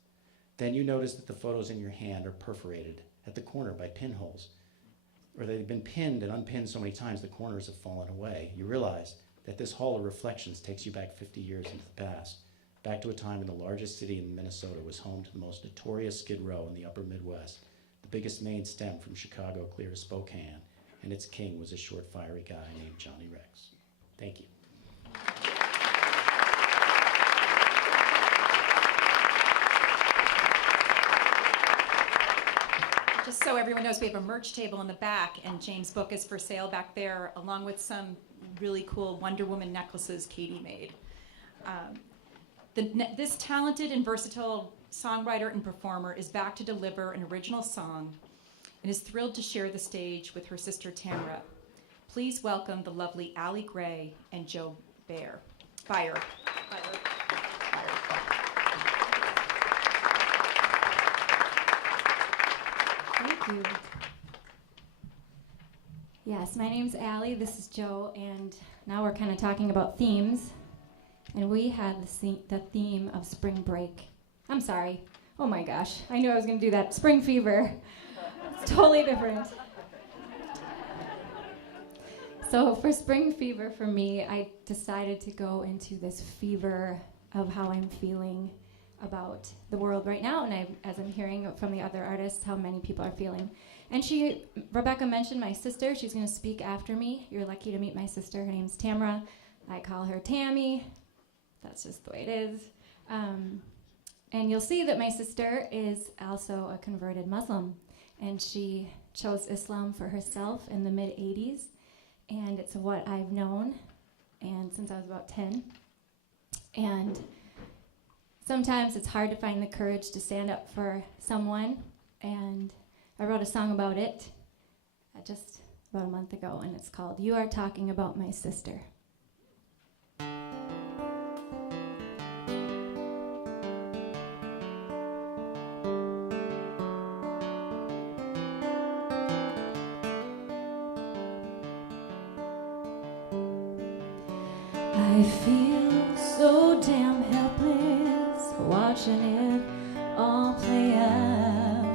Then you notice that the photos in your hand are perforated at the corner by pinholes, or they've been pinned and unpinned so many times the corners have fallen away. You realize that this hall of reflections takes you back 50 years into the past, back to a time when the largest city in Minnesota was home to the most notorious skid row in the upper Midwest, the biggest main stem from Chicago clear to Spokane, and its king was a short, fiery guy named Johnny Rex. Thank you. Just so everyone knows, we have a merch table in the back, and James' book is for sale back there, along with some really cool Wonder Woman necklaces Katie made. This talented and versatile songwriter and performer is back to deliver an original song and is thrilled to share the stage with her sister Tamara. Please welcome the lovely Allie Gray and Joe Bayer. Thank you. Yes, my name's Allie, this is Joe, and now we're kind of talking about themes. And we had the theme of spring break. I'm sorry. Oh my gosh, I knew I was going to do that. Spring fever. It's totally different. So for spring fever for me, I decided to go into this fever of how I'm feeling about the world right now, and as I'm hearing from the other artists, how many people are feeling. And Rebecca mentioned my sister. She's going to speak after me. You're lucky to meet my sister. Her name's Tamara. I call her Tammy. That's just the way it is. And you'll see that my sister is also a converted Muslim, and she chose Islam for herself in the mid-'80s, and it's what I've known and since I was about 10. And sometimes it's hard to find the courage to stand up for someone, and I wrote a song about it just about a month ago, and it's called You Are Talking About My Sister. I feel so damn helpless watching it all play out.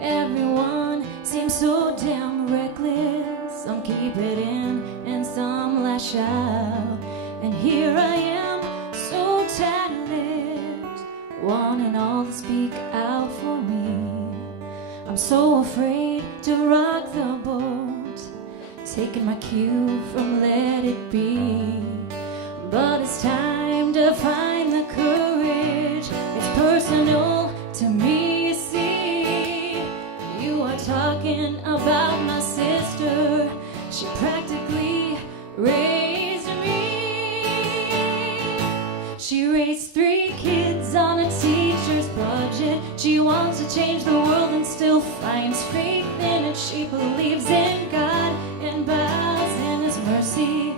Everyone seems so damn reckless. Some keep it in and some lash out. And here I am, so tight-lipped, wanting all to speak out for me. I'm so afraid to rock the boat, taking my cue from Let It Be. But it's time to find the courage. It's personal to me, you see. You are talking about my sister. She practically raised me. She raised 3 kids on a teacher's budget. She wants to change the world and still finds faith in it. She believes in God and bows in His mercy.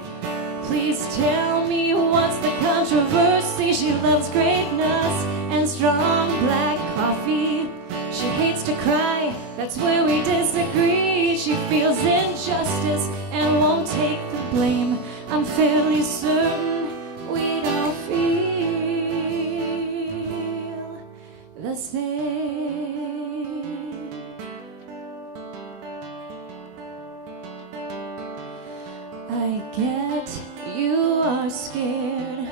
Please tell me what's the controversy. She loves grape nuts and strong black coffee. She hates to cry, that's where we disagree. She feels injustice and won't take the blame. I'm fairly certain we don't feel the same. I get you are scared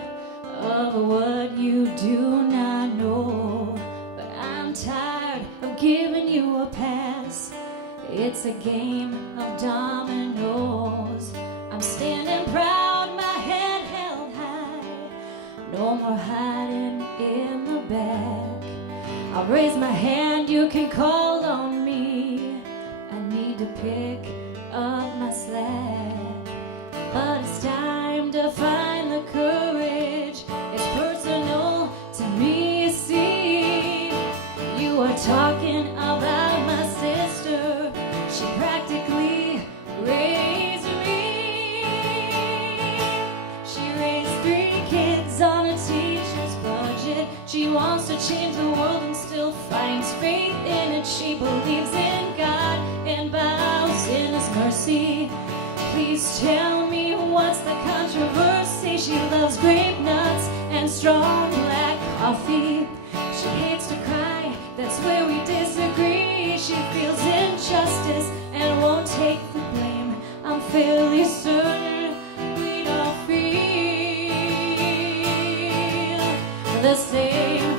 of what you do not know, but I'm tired of giving you a pass. It's a game of dominoes. I'm standing proud, my head held high. No more hiding in the back. I'll raise my hand, you can call on me. I need to pick up my slack. But it's time to find the courage. It's personal to me, you see. You are talking about my sister. She practically raised me. She raised 3 kids on a teacher's budget. She wants to change the world and still finds faith in it. She believes in God and bows in His mercy. Please tell me what's the controversy. She loves grape nuts and strong black coffee. She hates to cry, that's where we disagree. She feels injustice and won't take the blame. I'm fairly certain we don't feel the same.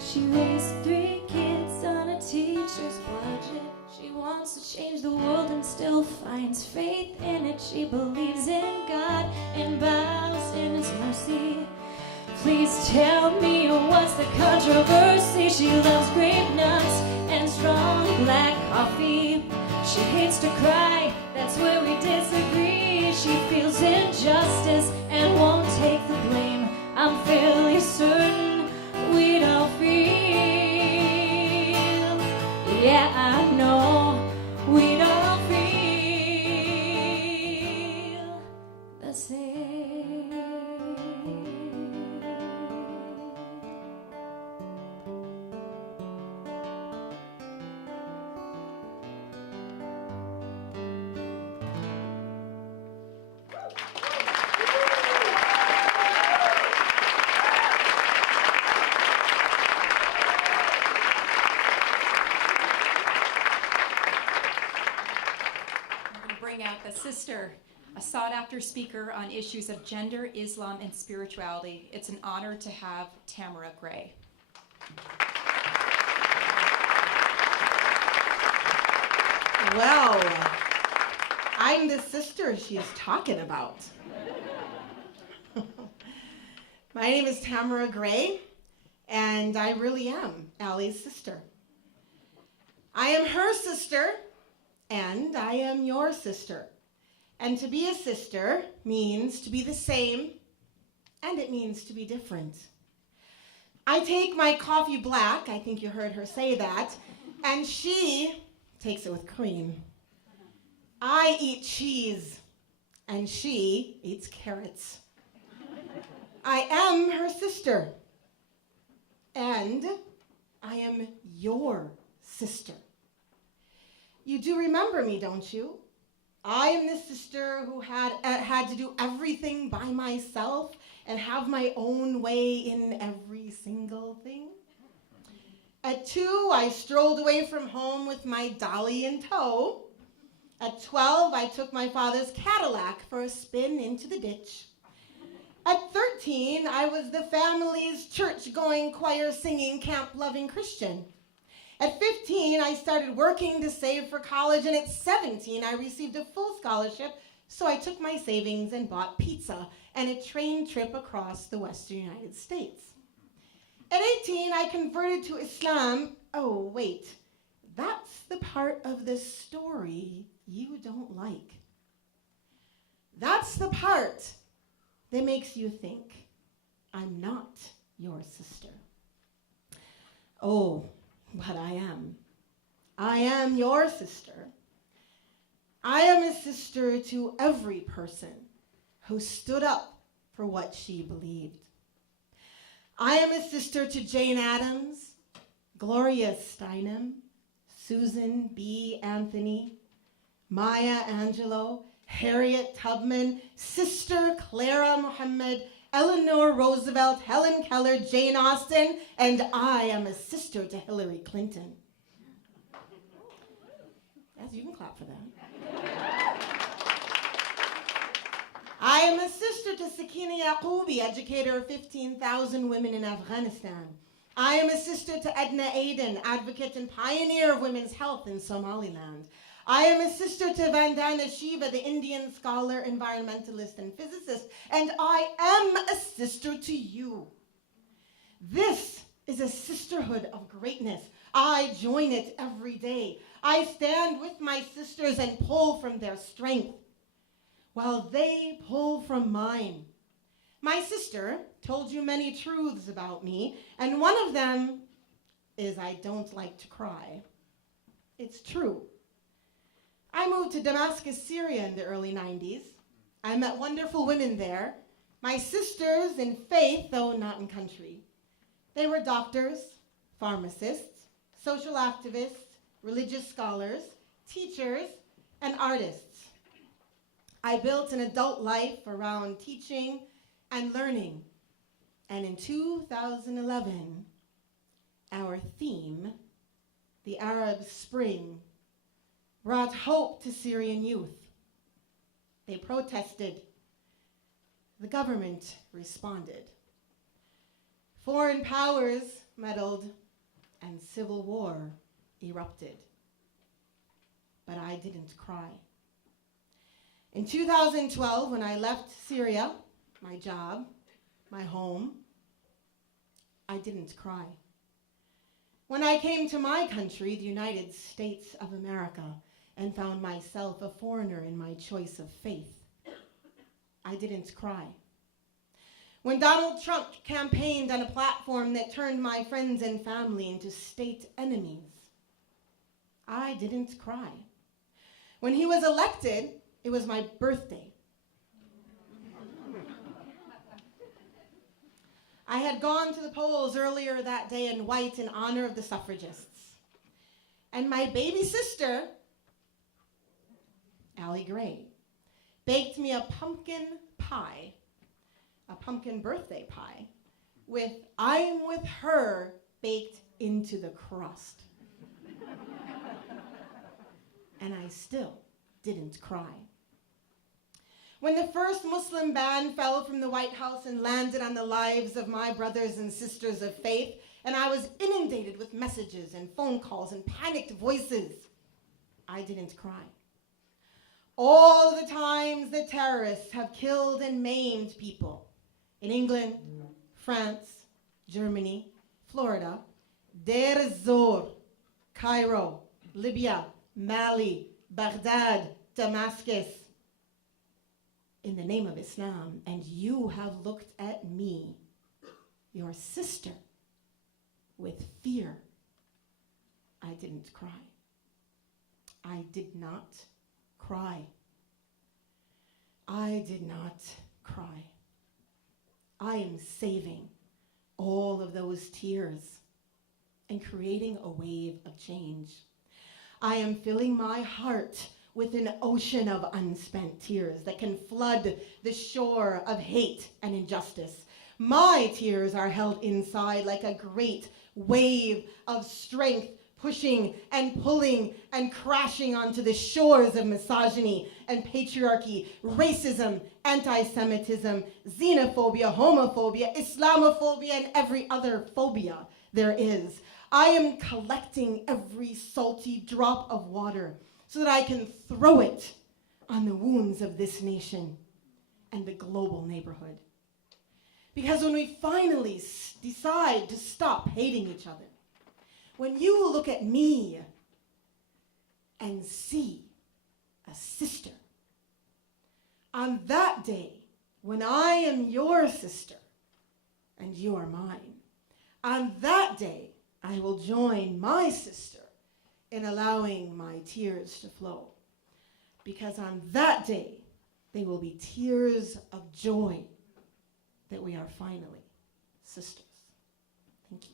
She raised 3 kids on a teacher's budget. She wants to change the world and still finds faith in it. She believes in God and bows in His mercy. Please tell me what's the controversy. She loves grape nuts and strong black coffee. She hates to cry, that's where we disagree. She feels injustice and won't take the blame. I'm fairly certain we don't feel. Yeah, I know we don't feel the same. Sister, a sought-after speaker on issues of gender, Islam, and spirituality. It's an honor to have Tamara Gray. Well, I'm the sister she's talking about. My name is Tamara Gray, and I really am Allie's sister. I am her sister, and I am your sister. And to be a sister means to be the same, and it means to be different. I take my coffee black, I think you heard her say that, and she takes it with cream. I eat cheese, and she eats carrots. I am her sister, and I am your sister. You do remember me, don't you? I am the sister who had to do everything by myself and have my own way in every single thing. At 2, I strolled away from home with my dolly in tow. At 12, I took my father's Cadillac for a spin into the ditch. At 13, I was the family's church-going, choir-singing, camp-loving Christian. At 15, I started working to save for college, and at 17, I received a full scholarship, so I took my savings and bought pizza and a train trip across the western United States. At 18, I converted to Islam. Oh, wait, that's the part of the story you don't like. That's the part that makes you think I'm not your sister. Oh, but I am. I am your sister. I am a sister to every person who stood up for what she believed. I am a sister to Jane Addams, Gloria Steinem, Susan B. Anthony, Maya Angelou, Harriet Tubman, Sister Clara Muhammad, Eleanor Roosevelt, Helen Keller, Jane Austen, and I am a sister to Hillary Clinton. Yes, you can clap for that. I am a sister to Sakina Yaqoubi, educator of 15,000 women in Afghanistan. I am a sister to Edna Aden, advocate and pioneer of women's health in Somaliland. I am a sister to Vandana Shiva, the Indian scholar, environmentalist, and physicist, and I am a sister to you. This is a sisterhood of greatness. I join it every day. I stand with my sisters and pull from their strength, while they pull from mine. My sister told you many truths about me, and one of them is I don't like to cry. It's true. I moved to Damascus, Syria in the early 90s. I met wonderful women there, my sisters in faith, though not in country. They were doctors, pharmacists, social activists, religious scholars, teachers, and artists. I built an adult life around teaching and learning. And in 2011, our theme, the Arab Spring, brought hope to Syrian youth. They protested. The government responded. Foreign powers meddled, and civil war erupted. But I didn't cry. In 2012, when I left Syria, my job, my home, I didn't cry. When I came to my country, the United States of America, and found myself a foreigner in my choice of faith, I didn't cry. When Donald Trump campaigned on a platform that turned my friends and family into state enemies, I didn't cry. When he was elected, it was my birthday. I had gone to the polls earlier that day in white in honor of the suffragists. And my baby sister, Allie Gray, baked me a pumpkin pie, a pumpkin birthday pie, with I'm with her baked into the crust. And I still didn't cry. When the first Muslim ban fell from the White House and landed on the lives of my brothers and sisters of faith, and I was inundated with messages and phone calls and panicked voices, I didn't cry. All the times the terrorists have killed and maimed people in England, France, Germany, Florida, Deir ez-Zor, Cairo, Libya, Mali, Baghdad, Damascus, in the name of Islam, and you have looked at me, your sister, with fear, I didn't cry. I did not cry. I did not cry. I am saving all of those tears and creating a wave of change. I am filling my heart with an ocean of unspent tears that can flood the shore of hate and injustice. My tears are held inside like a great wave of strength, pushing and pulling and crashing onto the shores of misogyny and patriarchy, racism, anti-Semitism, xenophobia, homophobia, Islamophobia, and every other phobia there is. I am collecting every salty drop of water so that I can throw it on the wounds of this nation and the global neighborhood. Because when we finally decide to stop hating each other, when you look at me and see a sister, on that day, when I am your sister and you are mine, on that day, I will join my sister in allowing my tears to flow. Because on that day, they will be tears of joy that we are finally sisters. Thank you.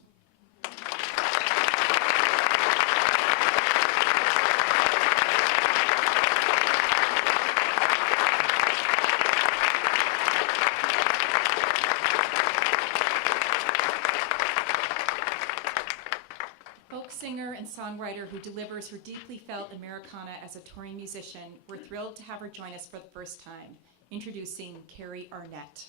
Folk singer and songwriter who delivers her deeply felt Americana as a touring musician, we're thrilled to have her join us for the first time. Introducing Carrie Arnett.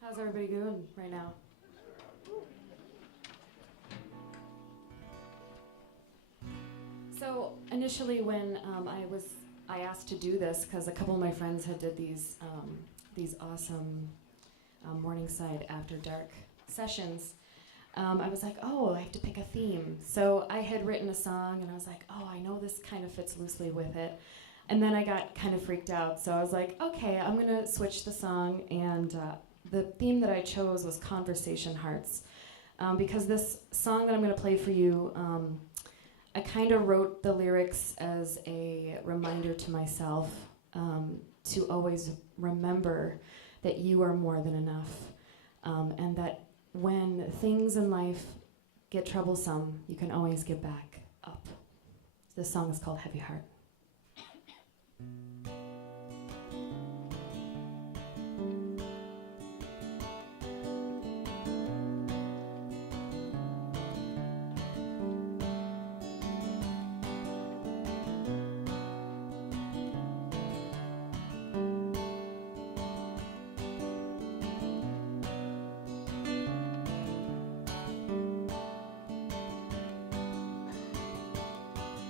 How's everybody doing right now? So initially, when I asked to do this, because a couple of my friends had did these awesome Morningside After Dark sessions, I was like, oh, I have to pick a theme. So I had written a song, and I was like, oh, I know this kind of fits loosely with it. And then I got kind of freaked out, so I was like, okay, I'm gonna switch the song, and the theme that I chose was Conversation Hearts, because this song that I'm gonna play for you, I kind of wrote the lyrics as a reminder to myself to always remember that you are more than enough, and that when things in life get troublesome, you can always get back up. This song is called Heavy Heart.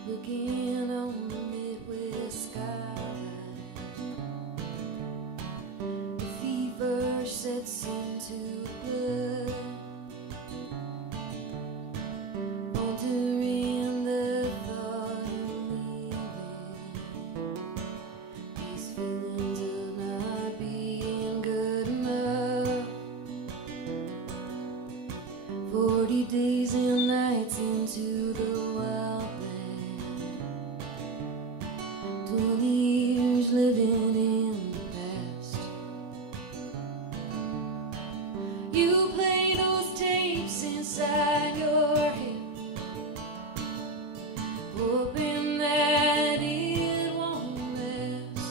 Looking on the Midwest skyline, the fever sets into blood, altering the thought of leaving. These feelings of not being good enough. 40 days and nights into the wild. 20 years living in the past. You play those tapes inside your head, hoping that it won't last.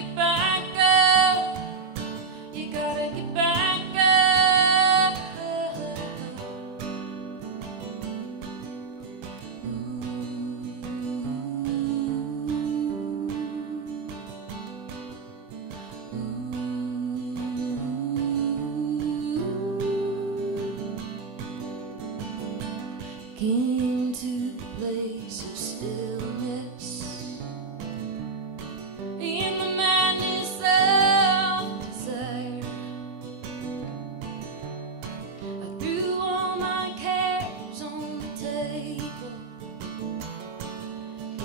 get back up. You gotta get back up. Came to the place of stillness in the madness of desire. I threw all my cares on the table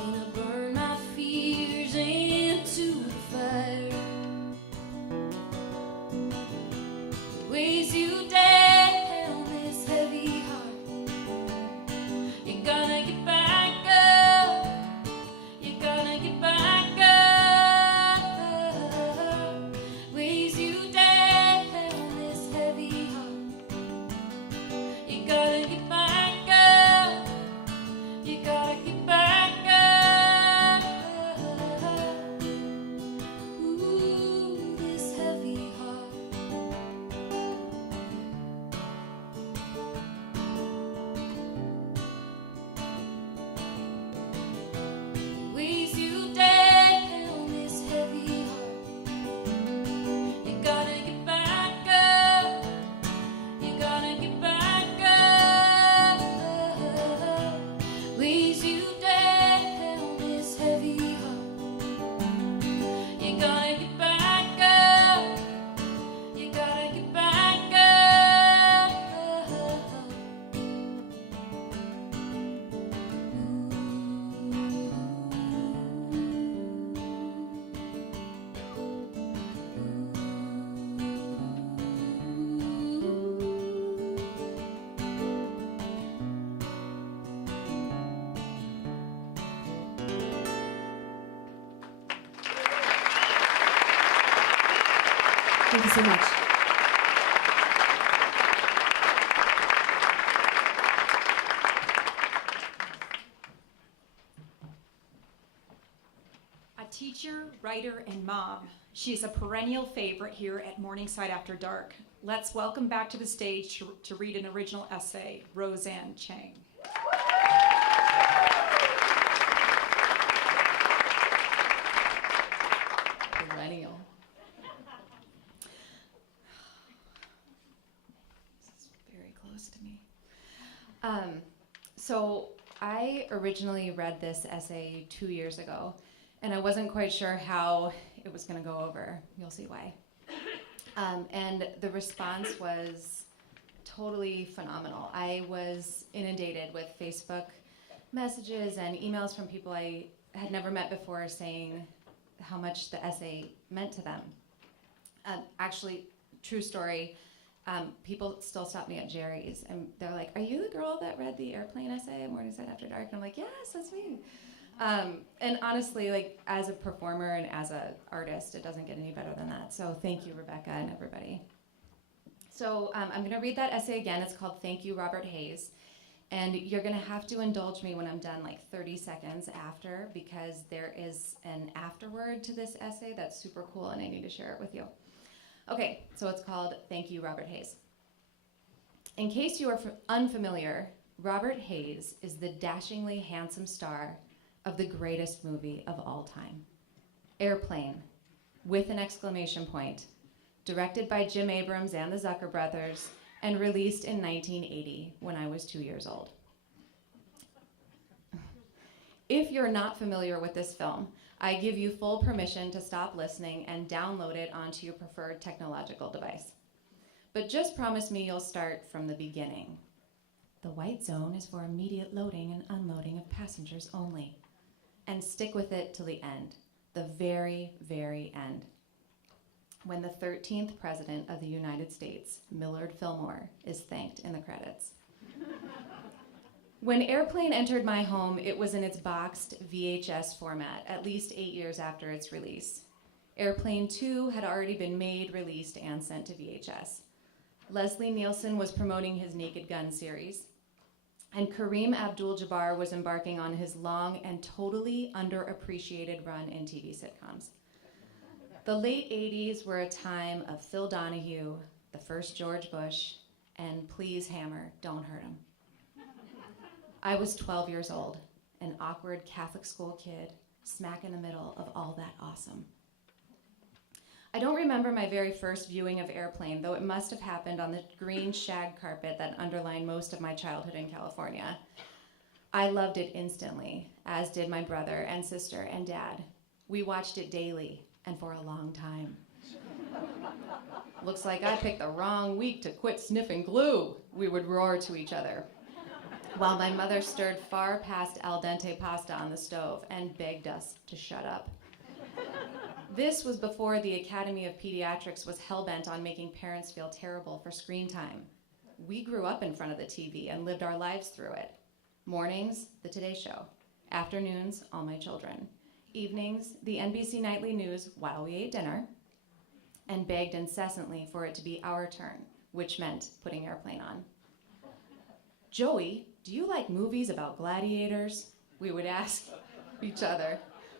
and I burned my fears into the fire. It weighs you down, this heavy heart. You gotta get back up. You gotta get back up. Weighs you down, this heavy heart. You gotta get back up. You gotta get back up. Ooh, this heavy heart. Weighs you down, this heavy heart. You gotta get back up. You gotta get back up. Weighs you down, this heavy heart. You gotta get back up. You gotta get back up. Thank you so much. A teacher, writer, and mom. She's a perennial favorite here at Morningside After Dark. Let's welcome back to the stage to read an original essay, Roseanne Chang. Perennial. This is very close to me. So I originally read this essay 2 years ago, and I wasn't quite sure how it was going to go over. You'll see why. And the response was totally phenomenal. I was inundated with Facebook messages and emails from people I had never met before saying how much the essay meant to them. Actually, true story, people still stop me at Jerry's and they're like, "Are you the girl that read the airplane essay at Morningside After Dark?" And I'm like, "Yes, that's me." And honestly, like as a performer and as an artist, it doesn't get any better than that. So thank you, Rebecca and everybody. So I'm going to read that essay again. It's called Thank You, Robert Hayes. And you're going to have to indulge me when I'm done like 30 seconds after, because there is an afterword to this essay that's super cool and I need to share it with you. Okay, so it's called Thank You, Robert Hayes. In case you are unfamiliar, Robert Hayes is the dashingly handsome star of the greatest movie of all time, Airplane, with an exclamation point, directed by Jim Abrams and the Zucker brothers, and released in 1980 when I was 2 years old. If you're not familiar with this film, I give you full permission to stop listening and download it onto your preferred technological device. But just promise me you'll start from the beginning. The white zone is for immediate loading and unloading of passengers only. And stick with it till the end, the very, very end. When the 13th President of the United States, Millard Fillmore, is thanked in the credits. When Airplane entered my home, it was in its boxed VHS format, at least 8 years after its release. Airplane 2 had already been made, released, and sent to VHS. Leslie Nielsen was promoting his Naked Gun series, and Kareem Abdul-Jabbar was embarking on his long and totally underappreciated run in TV sitcoms. The late 80s were a time of Phil Donahue, the first George Bush, and Please Hammer, Don't Hurt Him. I was 12 years old, an awkward Catholic school kid, smack in the middle of all that awesome. I don't remember my very first viewing of Airplane, though it must have happened on the green shag carpet that underlined most of my childhood in California. I loved it instantly, as did my brother and sister and dad. We watched it daily and for a long time. Looks like I picked the wrong week to quit sniffing glue, we would roar to each other, while my mother stirred far past al dente pasta on the stove and begged us to shut up. This was before the Academy of Pediatrics was hell-bent on making parents feel terrible for screen time. We grew up in front of the TV and lived our lives through it. Mornings, The Today Show. Afternoons, All My Children. Evenings, the NBC Nightly News while we ate dinner, and begged incessantly for it to be our turn, which meant putting Airplane on. Joey, do you like movies about gladiators? We would ask each other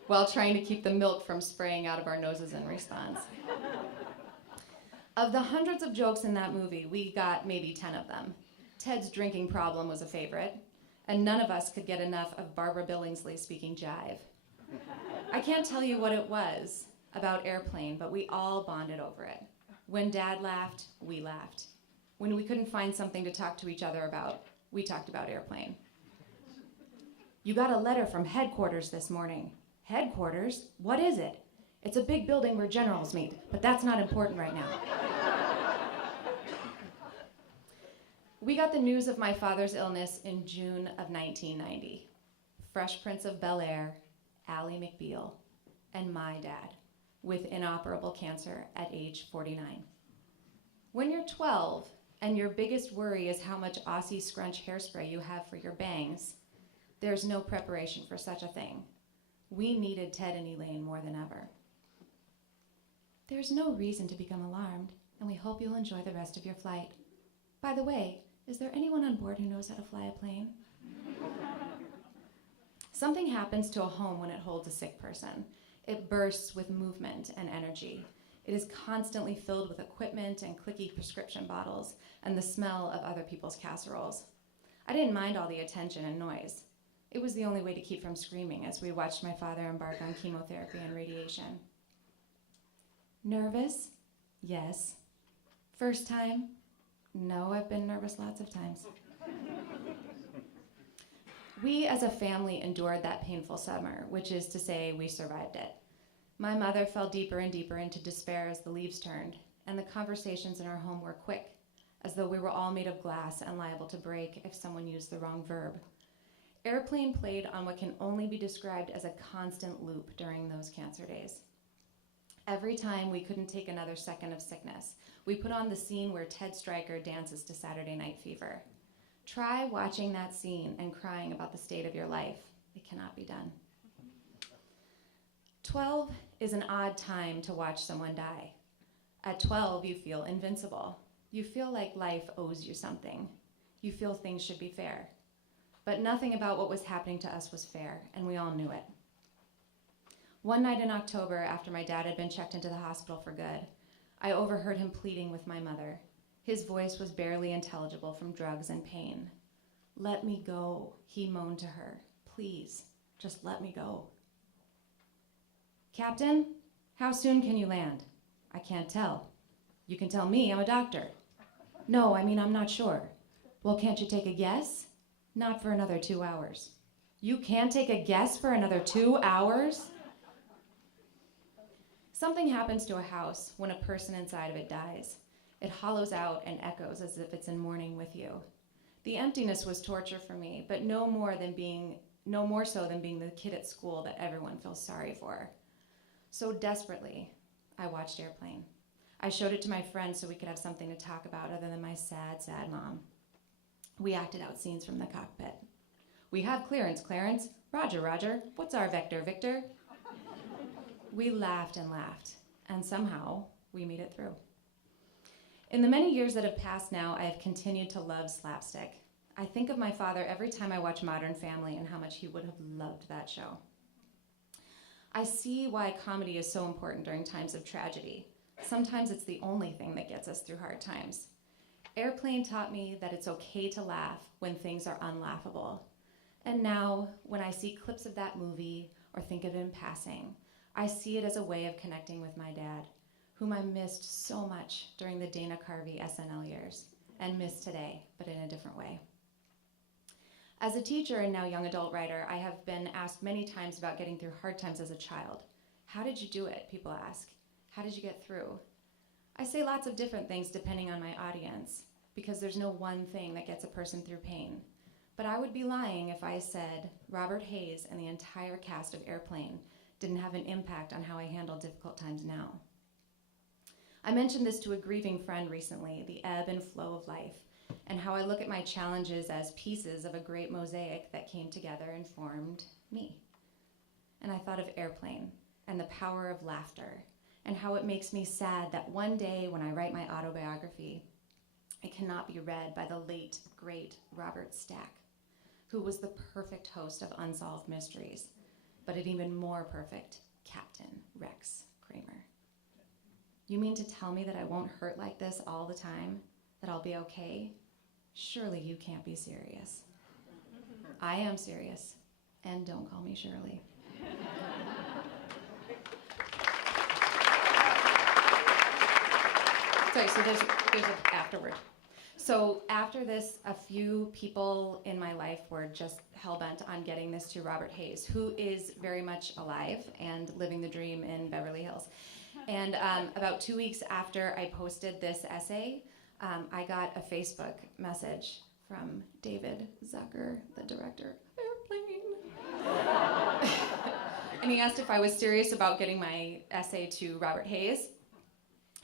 while trying to keep the milk from spraying out of our noses in response. Of the hundreds of jokes in that movie, we got maybe 10 of them. Ted's drinking problem was a favorite, and none of us could get enough of Barbara Billingsley speaking jive. I can't tell you what it was about Airplane, but we all bonded over it. When Dad laughed, we laughed. When we couldn't find something to talk to each other about, we talked about Airplane. You got a letter from headquarters this morning. Headquarters? What is it? It's a big building where generals meet, but that's not important right now. We got the news of my father's illness in June of 1990. Fresh Prince of Bel-Air, Ally McBeal, and my dad, with inoperable cancer at age 49. When you're 12 and your biggest worry is how much Aussie Scrunch hairspray you have for your bangs, there's no preparation for such a thing. We needed Ted and Elaine more than ever. There's no reason to become alarmed, and we hope you'll enjoy the rest of your flight. By the way, is there anyone on board who knows how to fly a plane? Something happens to a home when it holds a sick person. It bursts with movement and energy. It is constantly filled with equipment and clicky prescription bottles and the smell of other people's casseroles. I didn't mind all the attention and noise. It was the only way to keep from screaming as we watched my father embark on chemotherapy and radiation. Nervous? Yes. First time? No, I've been nervous lots of times. We as a family endured that painful summer, which is to say we survived it. My mother fell deeper and deeper into despair as the leaves turned, and the conversations in our home were quick, as though we were all made of glass and liable to break if someone used the wrong verb. Airplane played on what can only be described as a constant loop during those cancer days. Every time we couldn't take another second of sickness, we put on the scene where Ted Stryker dances to Saturday Night Fever. Try watching that scene and crying about the state of your life. It cannot be done. 12 is an odd time to watch someone die. At 12, you feel invincible. You feel like life owes you something. You feel things should be fair. But nothing about what was happening to us was fair, and we all knew it. One night in October, after my dad had been checked into the hospital for good, I overheard him pleading with my mother. His voice was barely intelligible from drugs and pain. "Let me go," he moaned to her. "Please, just let me go." "Captain, how soon can you land?" "I can't tell." "You can tell me, I'm a doctor." "No, I mean, I'm not sure." "Well, can't you take a guess?" "Not for another 2 hours." "You can't take a guess for another 2 hours?" Something happens to a house when a person inside of it dies. It hollows out and echoes as if it's in mourning with you. The emptiness was torture for me, but no more so than being the kid at school that everyone feels sorry for. So desperately, I watched Airplane. I showed it to my friends so we could have something to talk about other than my sad, sad mom. We acted out scenes from the cockpit. "We have clearance, Clarence." "Roger, Roger. What's our vector, Victor?" We laughed and laughed, and somehow we made it through. In the many years that have passed now, I have continued to love slapstick. I think of my father every time I watch Modern Family and how much he would have loved that show. I see why comedy is so important during times of tragedy. Sometimes it's the only thing that gets us through hard times. Airplane taught me that it's okay to laugh when things are unlaughable. And now, when I see clips of that movie or think of it in passing, I see it as a way of connecting with my dad, whom I missed so much during the Dana Carvey SNL years, and miss today, but in a different way. As a teacher and now young adult writer, I have been asked many times about getting through hard times as a child. How did you do it, people ask. How did you get through? I say lots of different things depending on my audience, because there's no one thing that gets a person through pain. But I would be lying if I said Robert Hayes and the entire cast of Airplane didn't have an impact on how I handle difficult times now. I mentioned this to a grieving friend recently, the ebb and flow of life, and how I look at my challenges as pieces of a great mosaic that came together and formed me. And I thought of Airplane and the power of laughter, and how it makes me sad that one day when I write my autobiography, it cannot be read by the late, great Robert Stack, who was the perfect host of Unsolved Mysteries, but an even more perfect Captain Rex Kramer. You mean to tell me that I won't hurt like this all the time? That I'll be okay? Surely you can't be serious. I am serious, and don't call me Shirley. Sorry, so there's an afterward. So after this, a few people in my life were just hell-bent on getting this to Robert Hayes, who is very much alive and living the dream in Beverly Hills. And about 2 weeks after I posted this essay, I got a Facebook message from David Zucker, the director of Airplane. And he asked if I was serious about getting my essay to Robert Hayes.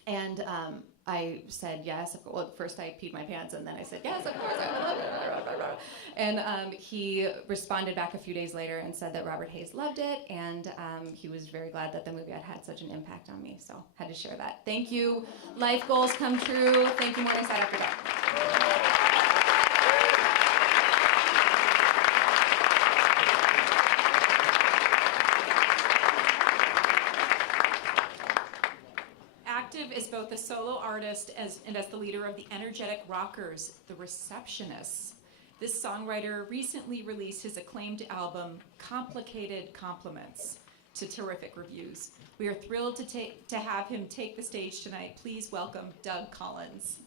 And I said yes. Well, first I peed my pants, and then I said yes, of course, I love it. And he responded back a few days later and said that Robert Hayes loved it, and he was very glad that the movie had had such an impact on me. So had to share that. Thank you. Life goals come true. Thank you, Morningside After Dark. Is both a solo artist and as the leader of the energetic rockers, The Receptionists. This songwriter recently released his acclaimed album, Complicated Compliments, to terrific reviews. We are thrilled to have him take the stage tonight. Please welcome Doug Collins.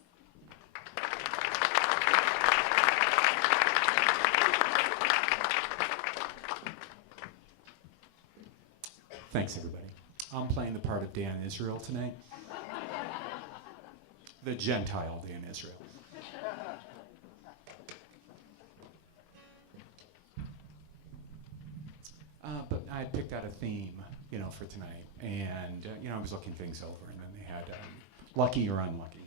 Thanks, everybody. I'm playing the part of Dan Israel tonight. The Gentile Dan Israel. But I picked out a theme, for tonight, and I was looking things over, and then they had lucky or unlucky.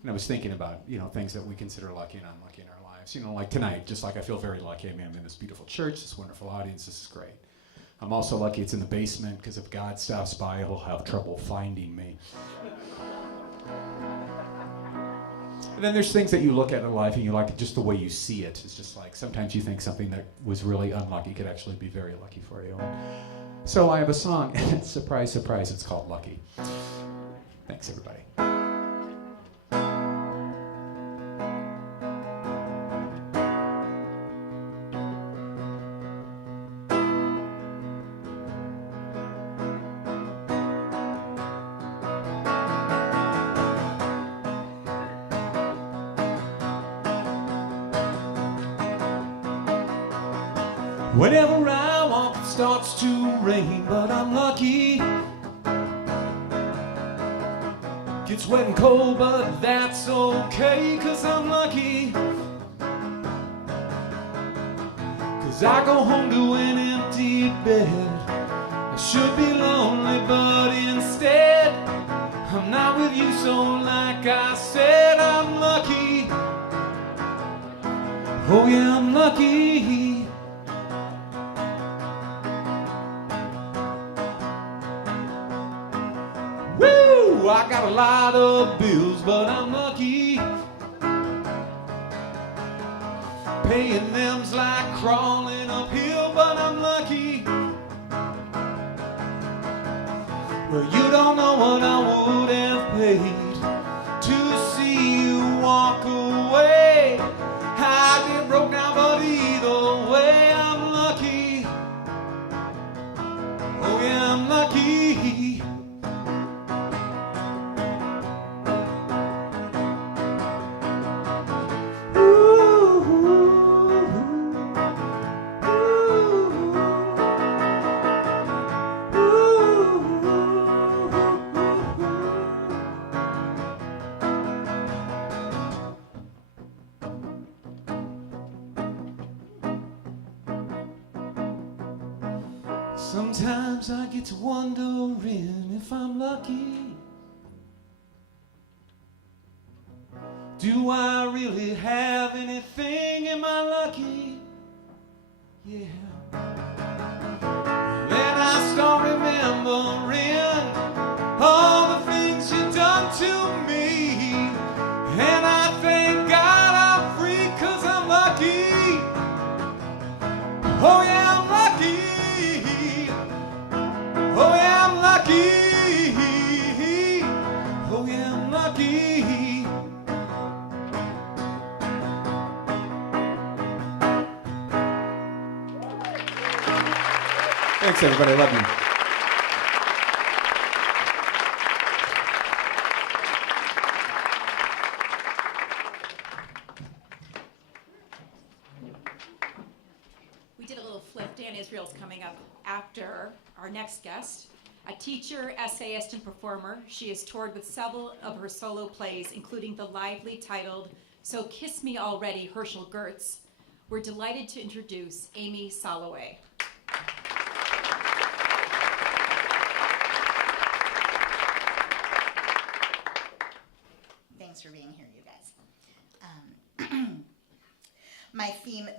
And I was thinking about things that we consider lucky and unlucky in our lives. Like tonight, just like I feel very lucky. I'm in this beautiful church, this wonderful audience. This is great. I'm also lucky it's in the basement, because if God stops by, he'll have trouble finding me. And then there's things that you look at in life and you like just the way you see it. It's just like sometimes you think something that was really unlucky could actually be very lucky for you. So I have a song, and surprise, surprise, it's called Lucky. Thanks, everybody. Whenever I walk, it starts to rain, but I'm lucky. Gets wet and cold, but that's okay, 'cause I'm lucky. 'Cause I go home to an empty bed. I should be lonely, but instead I'm not with you, so like I said, I'm lucky. Oh yeah, I'm lucky. I got a lot of bills, but I'm lucky. Paying them's like crawling uphill, but I'm lucky. But you don't know what I would have paid to see you walk away. I'd be broke now, but either way I'm lucky. Oh yeah, I'm lucky. Sometimes I get to wondering if I'm lucky. Do I really have anything? Am I lucky? Yeah. Then I start remembering all the things you've done to me. And I thank God I'm free 'cause I'm lucky. Oh yeah, I'm lucky. Oh yeah, I'm lucky. Oh yeah, I'm lucky. Thanks, everybody. Love you. We did a little flip. Dan Israel's coming up after our next guest. A teacher, essayist, and performer, she has toured with several of her solo plays, including the lively titled So Kiss Me Already, Herschel Gertz. We're delighted to introduce Amy Soloway. Thanks for being here, you guys.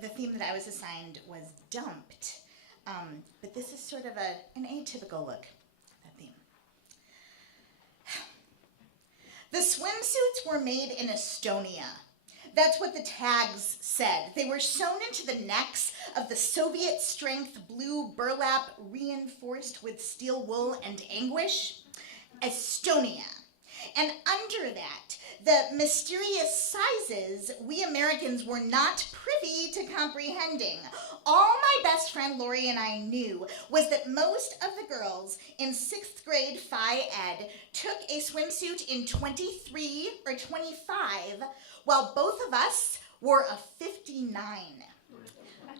The theme that I was assigned was dumped, but this is sort of an atypical look at that theme. The swimsuits were made in Estonia. That's what the tags said. They were sewn into the necks of the Soviet-strength blue burlap reinforced with steel wool and anguish. Estonia. And under that, the mysterious sizes we Americans were not privy to comprehending. All my best friend Lori and I knew was that most of the girls in 6th grade Phi Ed took a swimsuit in 23 or 25, while both of us wore a 59.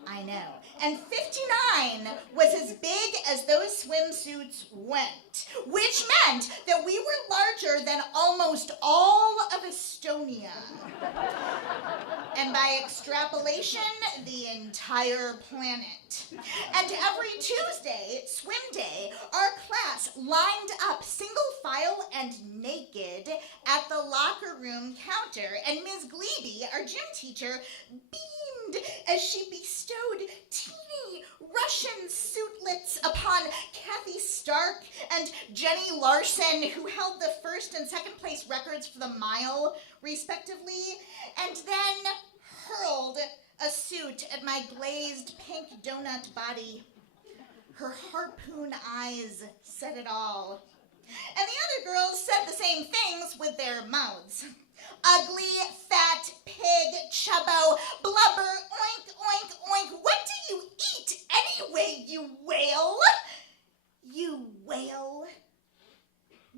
I know. And 59 was as big as those swimsuits went, which meant that we were larger than almost all of Estonia. And by extrapolation, the entire planet. And every Tuesday, swim day, our class lined up single file and naked at the locker room counter, and Ms. Glebe, our gym teacher, beamed as she bestowed teeny Russian suitlets upon Kathy Stark and Jenny Larson, who held the 1st and 2nd place records for the mile, respectively, and then hurled a suit at my glazed pink donut body. Her harpoon eyes said it all. And the other girls said the same things with their mouths. Ugly, fat, pig, chubbo, blubber, oink, oink, oink. What do you eat anyway, you whale? You whale.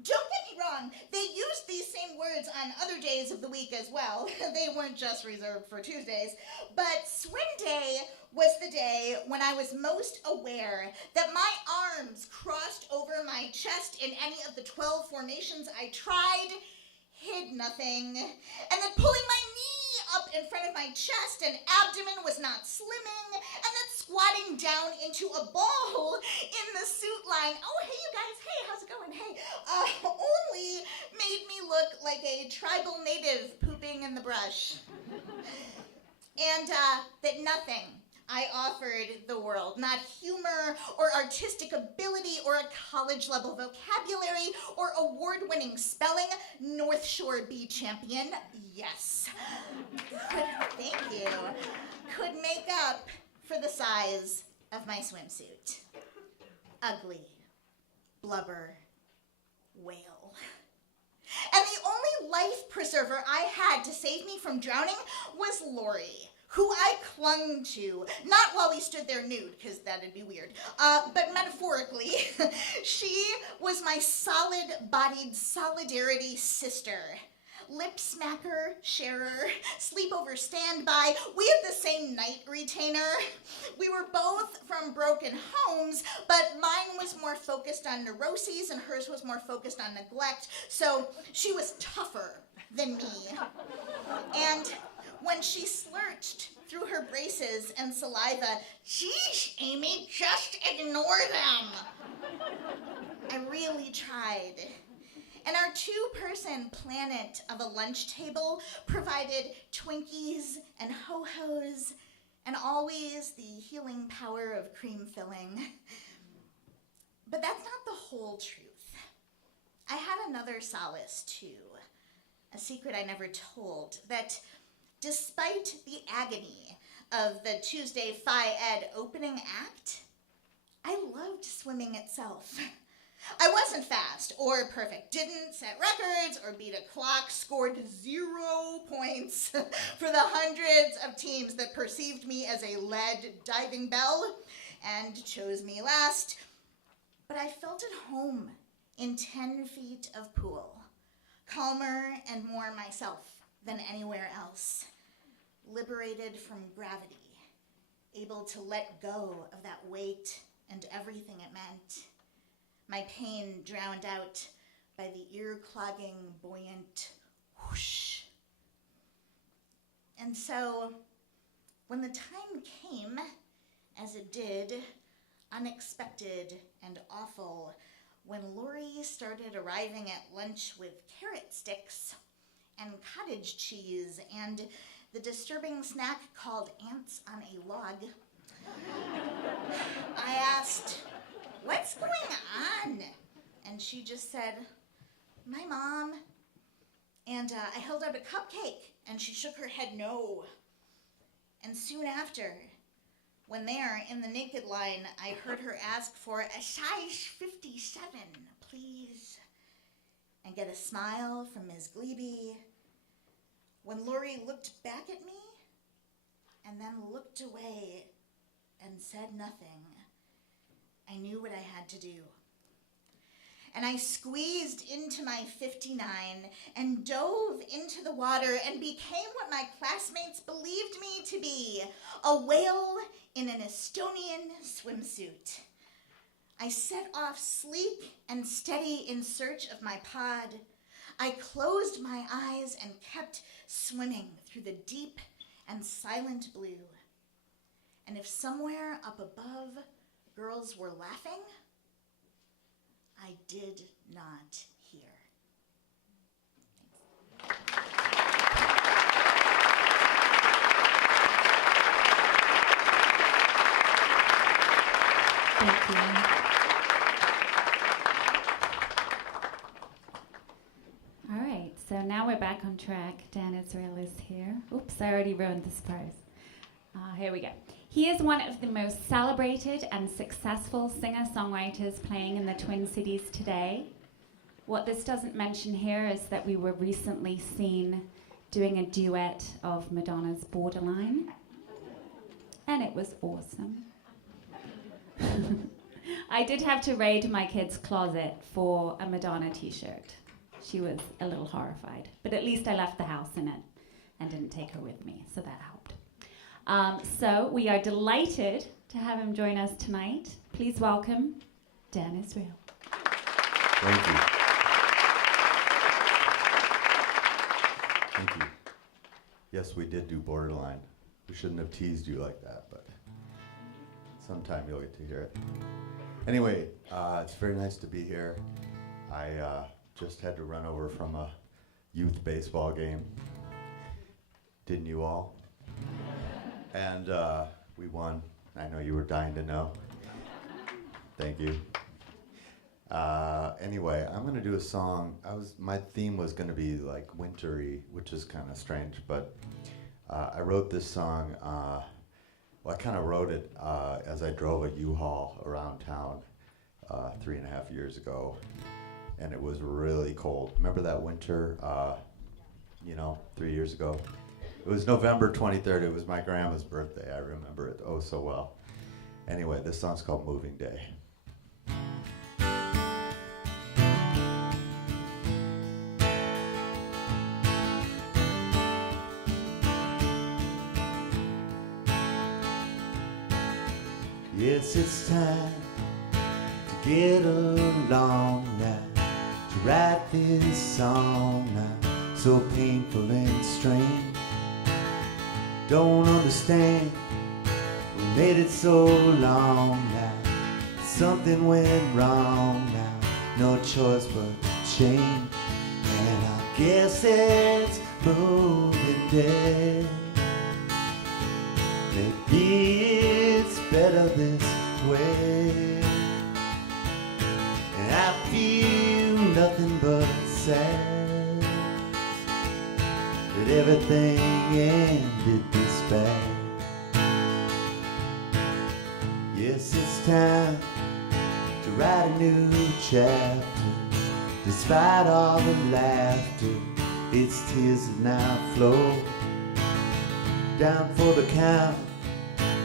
Don't get me wrong, they used these same words on other days of the week as well. They weren't just reserved for Tuesdays. But swim day was the day when I was most aware that my arms crossed over my chest in any of the 12 formations I tried hid nothing, and that pulling my knee up in front of my chest and abdomen was not slimming, and that squatting down into a ball in the suit line, oh hey you guys, hey, how's it going, hey, only made me look like a tribal native pooping in the brush. And that nothing I offered the world, not humor or artistic ability or a college-level vocabulary or award-winning spelling, North Shore B champion, yes, thank you, could make up for the size of my swimsuit. Ugly, blubber, whale. And the only life preserver I had to save me from drowning was Lori, who I clung to, not while we stood there nude, because that'd be weird, but metaphorically. She was my solid-bodied solidarity sister. Lip smacker, sharer, sleepover standby. We had the same night retainer. We were both from broken homes, but mine was more focused on neuroses and hers was more focused on neglect, so she was tougher than me. And when she slurched through her braces and saliva, "Geesh, Amy, just ignore them." I really tried. And our two-person planet of a lunch table provided Twinkies and Ho-Hos and always the healing power of cream filling. But that's not the whole truth. I had another solace, too. A secret I never told, that despite the agony of the Tuesday Phi Ed opening act, I loved swimming itself. I wasn't fast or perfect, didn't set records or beat a clock, scored 0 points for the hundreds of teams that perceived me as a lead diving bell and chose me last. But I felt at home in 10 feet of pool, calmer and more myself than anywhere else, liberated from gravity, able to let go of that weight and everything it meant. My pain drowned out by the ear-clogging, buoyant whoosh. And so, when the time came, as it did, unexpected and awful, when Lori started arriving at lunch with carrot sticks and cottage cheese and the disturbing snack called ants on a log, I asked, "What's going on?" And she just said, "My mom." And I held out a cupcake, and she shook her head no. And soon after, when there in the naked line, I heard her ask for a size 57, please, and get a smile from Ms. Glebe. When Lori looked back at me, and then looked away and said nothing, I knew what I had to do. And I squeezed into my 59 and dove into the water and became what my classmates believed me to be, a whale in an Estonian swimsuit. I set off sleek and steady in search of my pod. I closed my eyes and kept swimming through the deep and silent blue. And if somewhere up above girls were laughing, I did not hear. Thank you. All right, so now we're back on track. Dan Israel is here. Oops, I already ruined the surprise. Here we go. He is one of the most celebrated and successful singer-songwriters playing in the Twin Cities today. What this doesn't mention here is that we were recently seen doing a duet of Madonna's Borderline, and it was awesome. I did have to raid my kid's closet for a Madonna t-shirt. She was a little horrified, but at least I left the house in it and didn't take her with me, so that helped. So we are delighted to have him join us tonight. Please welcome Dan Israel. Thank you. Thank you. Yes, we did do Borderline. We shouldn't have teased you like that, but sometime you'll get to hear it. Anyway, it's very nice to be here. I just had to run over from a youth baseball game. Didn't you all? And we won. I know you were dying to know. Thank you. Anyway, I'm gonna do a song. My theme was gonna be like wintry, which is kind of strange, but I wrote this song. I kind of wrote it as I drove a U-Haul around town 3.5 years ago, and it was really cold. Remember that winter, 3 years ago? It was November 23rd. It was my grandma's birthday. I remember it oh so well. Anyway, this song's called Moving Day. Yes, it's time to get along now, to write this song now, so painful and strange. Don't understand, we made it so long now, something went wrong now, no choice but to change. And I guess it's moving day. Maybe it's better this way. And I feel nothing but sad that everything ended this bad. Yes, it's time to write a new chapter. Despite all the laughter, it's tears that now flow down for the count,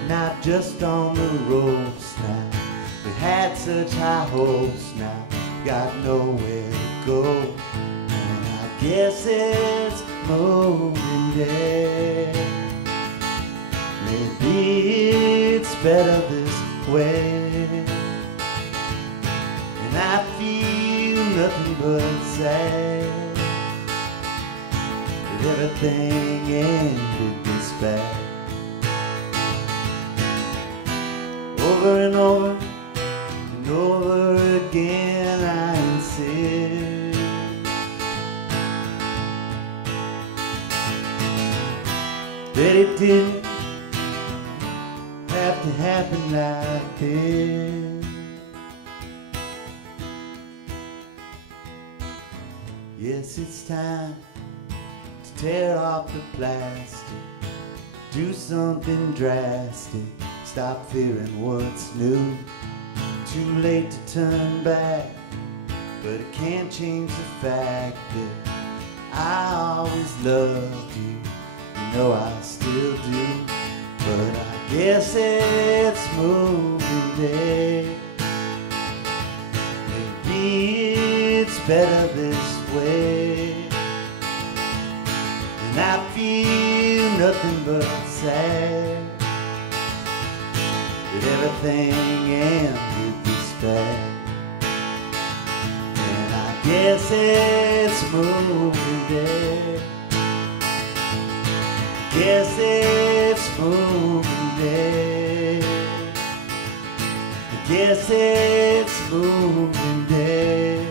not just on the ropes now. We had such high hopes now, got nowhere to go. And I guess it's moving day. Maybe it's better this way. And I feel nothing but sad that everything ended this bad. Over and over and over again I insist that it didn't have to happen like this. Yes, it's time to tear off the plastic, do something drastic, stop fearing what's new. Too late to turn back, but it can't change the fact that I always loved you. You know I still do, but I guess it's moving day. Maybe it's better this way. And I feel nothing but sad that everything ended this bad. And I guess it's moving day. Guess it's moving day. Guess it's moving day.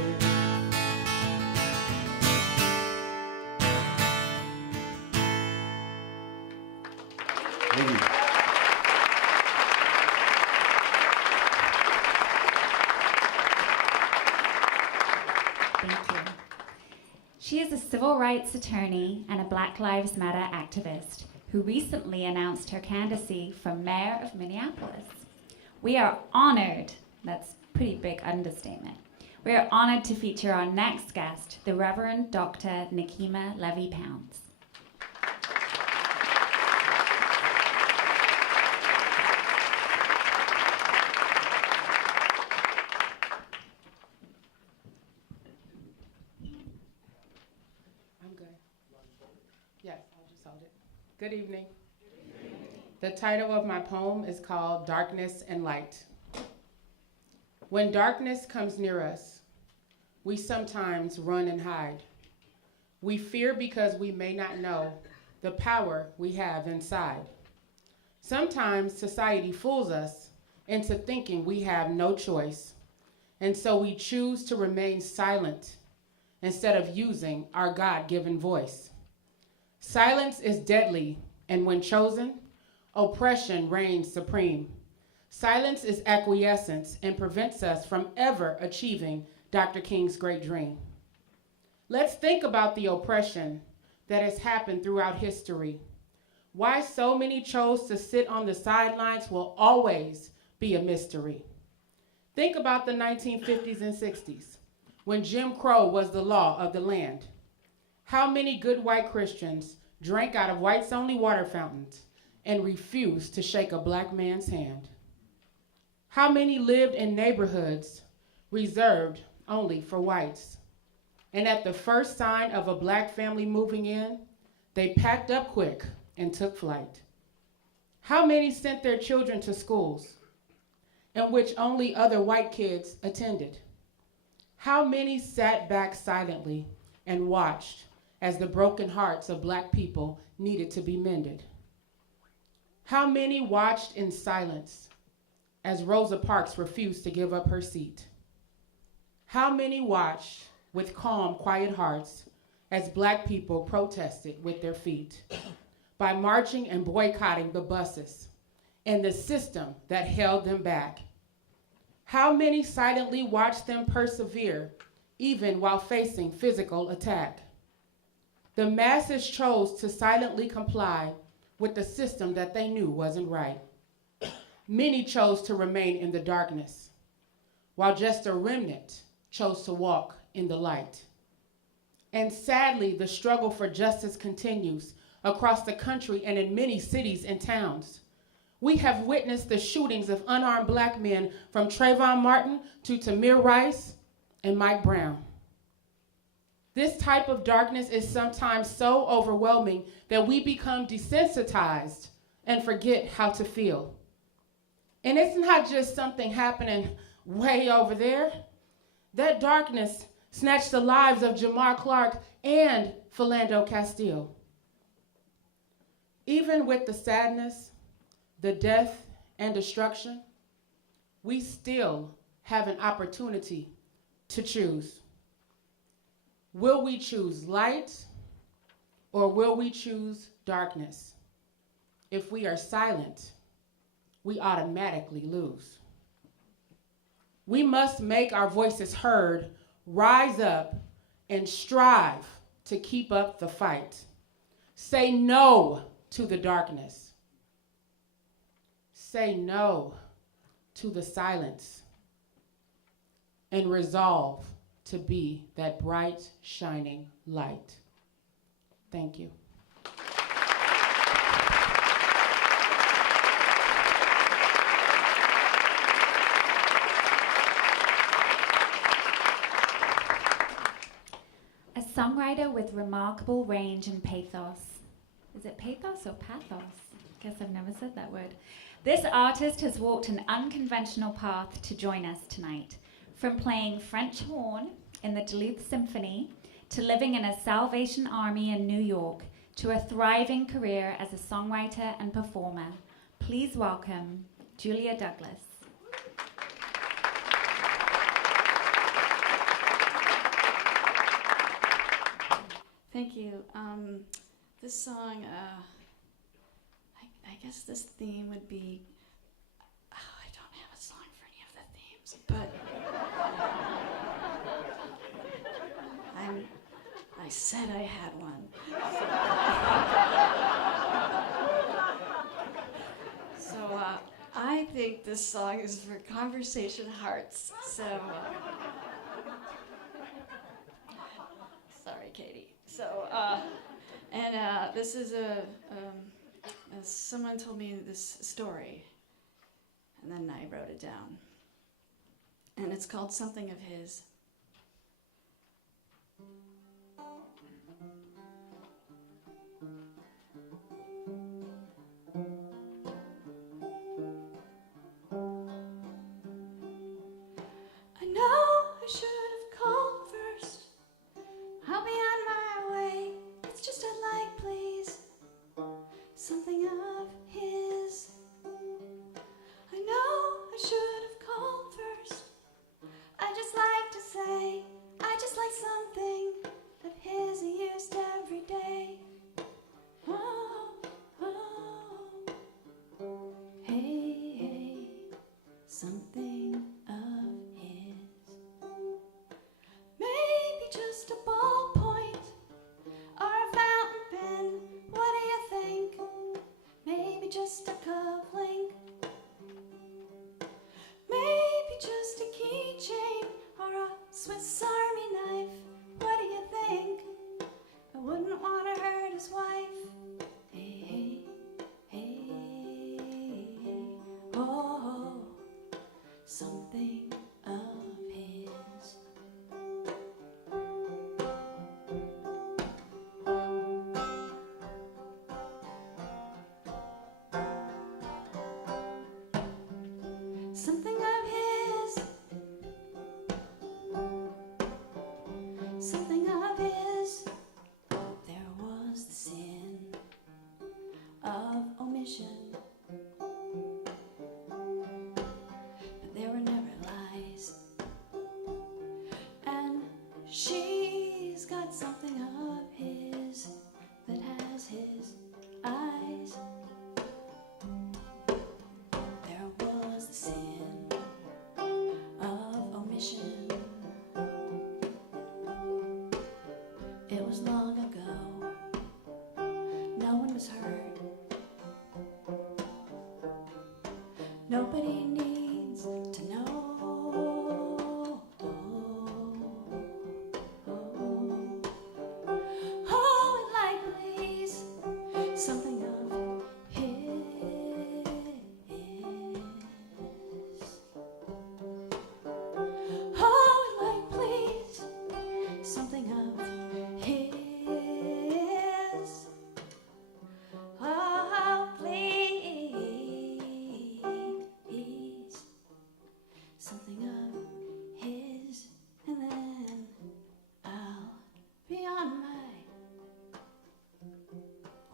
Thank you. Thank you. She is a civil rights attorney and a Black Lives Matter activist who recently announced her candidacy for mayor of Minneapolis. We are honored, that's a pretty big understatement, we are honored to feature our next guest, the Reverend Dr. Nikema Levy-Pounds. I'm good. Yes, I'll just hold it. Good evening. The title of my poem is called Darkness and Light. When darkness comes near us, we sometimes run and hide. We fear because we may not know the power we have inside. Sometimes society fools us into thinking we have no choice, and so we choose to remain silent instead of using our God-given voice. Silence is deadly, and when chosen, oppression reigns supreme. Silence is acquiescence and prevents us from ever achieving Dr. King's great dream. Let's think about the oppression that has happened throughout history. Why so many chose to sit on the sidelines will always be a mystery. Think about the 1950s and 60s. when Jim Crow was the law of the land? How many good white Christians drank out of whites-only water fountains and refused to shake a black man's hand? How many lived in neighborhoods reserved only for whites? And at the first sign of a black family moving in, they packed up quick and took flight. How many sent their children to schools in which only other white kids attended? How many sat back silently and watched as the broken hearts of black people needed to be mended? How many watched in silence as Rosa Parks refused to give up her seat? How many watched with calm, quiet hearts as black people protested with their feet by marching and boycotting the buses and the system that held them back? How many silently watched them persevere even while facing physical attack? The masses chose to silently comply with the system that they knew wasn't right. Many chose to remain in the darkness, while just a remnant chose to walk in the light. And sadly, the struggle for justice continues across the country and in many cities and towns. We have witnessed the shootings of unarmed black men from Trayvon Martin to Tamir Rice and Mike Brown. This type of darkness is sometimes so overwhelming that we become desensitized and forget how to feel. And it's not just something happening way over there. That darkness snatched the lives of Jamar Clark and Philando Castile. Even with the sadness, the death, and destruction, we still have an opportunity to choose. Will we choose light or will we choose darkness? If we are silent, we automatically lose. We must make our voices heard, rise up, and strive to keep up the fight. Say no to the darkness. Say no to the silence. And resolve to be that bright, shining light. Thank you. A songwriter with remarkable range and pathos. Is it pathos or pathos? Guess I've never said that word. This artist has walked an unconventional path to join us tonight. From playing French horn in the Duluth Symphony, to living in a Salvation Army in New York, to a thriving career as a songwriter and performer, please welcome Julia Douglas. Thank you. This song, I guess this theme would be, I don't have a song for any of the themes, but I said I had one. So I think this song is for conversation hearts. So, sorry, Katie. So, this is someone told me this story, and then I wrote it down. And it's called Something of His. I know I should have called first. I'll be on my way. It's just I'd like, please, something of his. I know I should have called first. I just like to say, I just like something of his he used to He's got something of his that has his eyes. There was the sin of omission. It was long ago. No one was hurt. Nobody needs to know. Oh, and like please, something of his. Oh, and like please, something of his. Oh, please, something of his, and then I'll be on my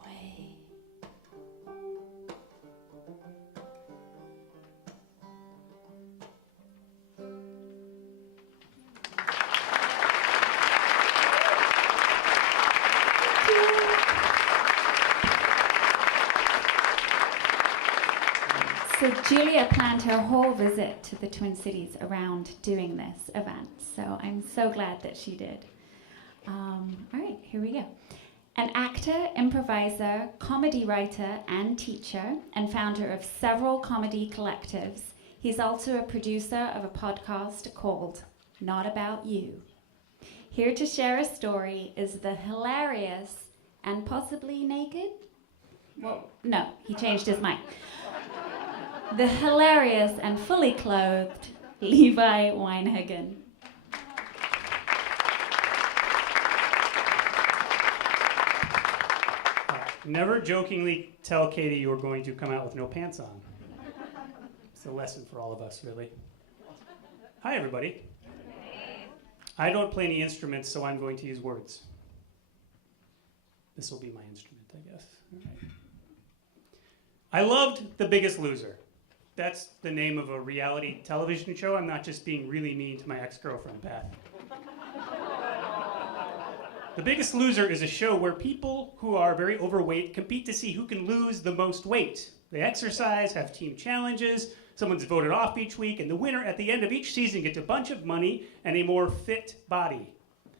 way. So Julia planned her whole visit to the Twin Cities around doing this event. So I'm so glad that she did. All right, here we go. An actor, improviser, comedy writer, and teacher, and founder of several comedy collectives, he's also a producer of a podcast called Not About You. Here to share a story is the hilarious and possibly naked? Well, no, he changed his mind. The hilarious and fully clothed Levi Weinhagen. Never jokingly tell Katie you're going to come out with no pants on. It's a lesson for all of us, really. Hi, everybody. I don't play any instruments, so I'm going to use words. This will be my instrument, I guess. All right. I loved The Biggest Loser. That's the name of a reality television show. I'm not just being really mean to my ex-girlfriend, Beth. The Biggest Loser is a show where people who are very overweight compete to see who can lose the most weight. They exercise, have team challenges, someone's voted off each week, and the winner at the end of each season gets a bunch of money and a more fit body.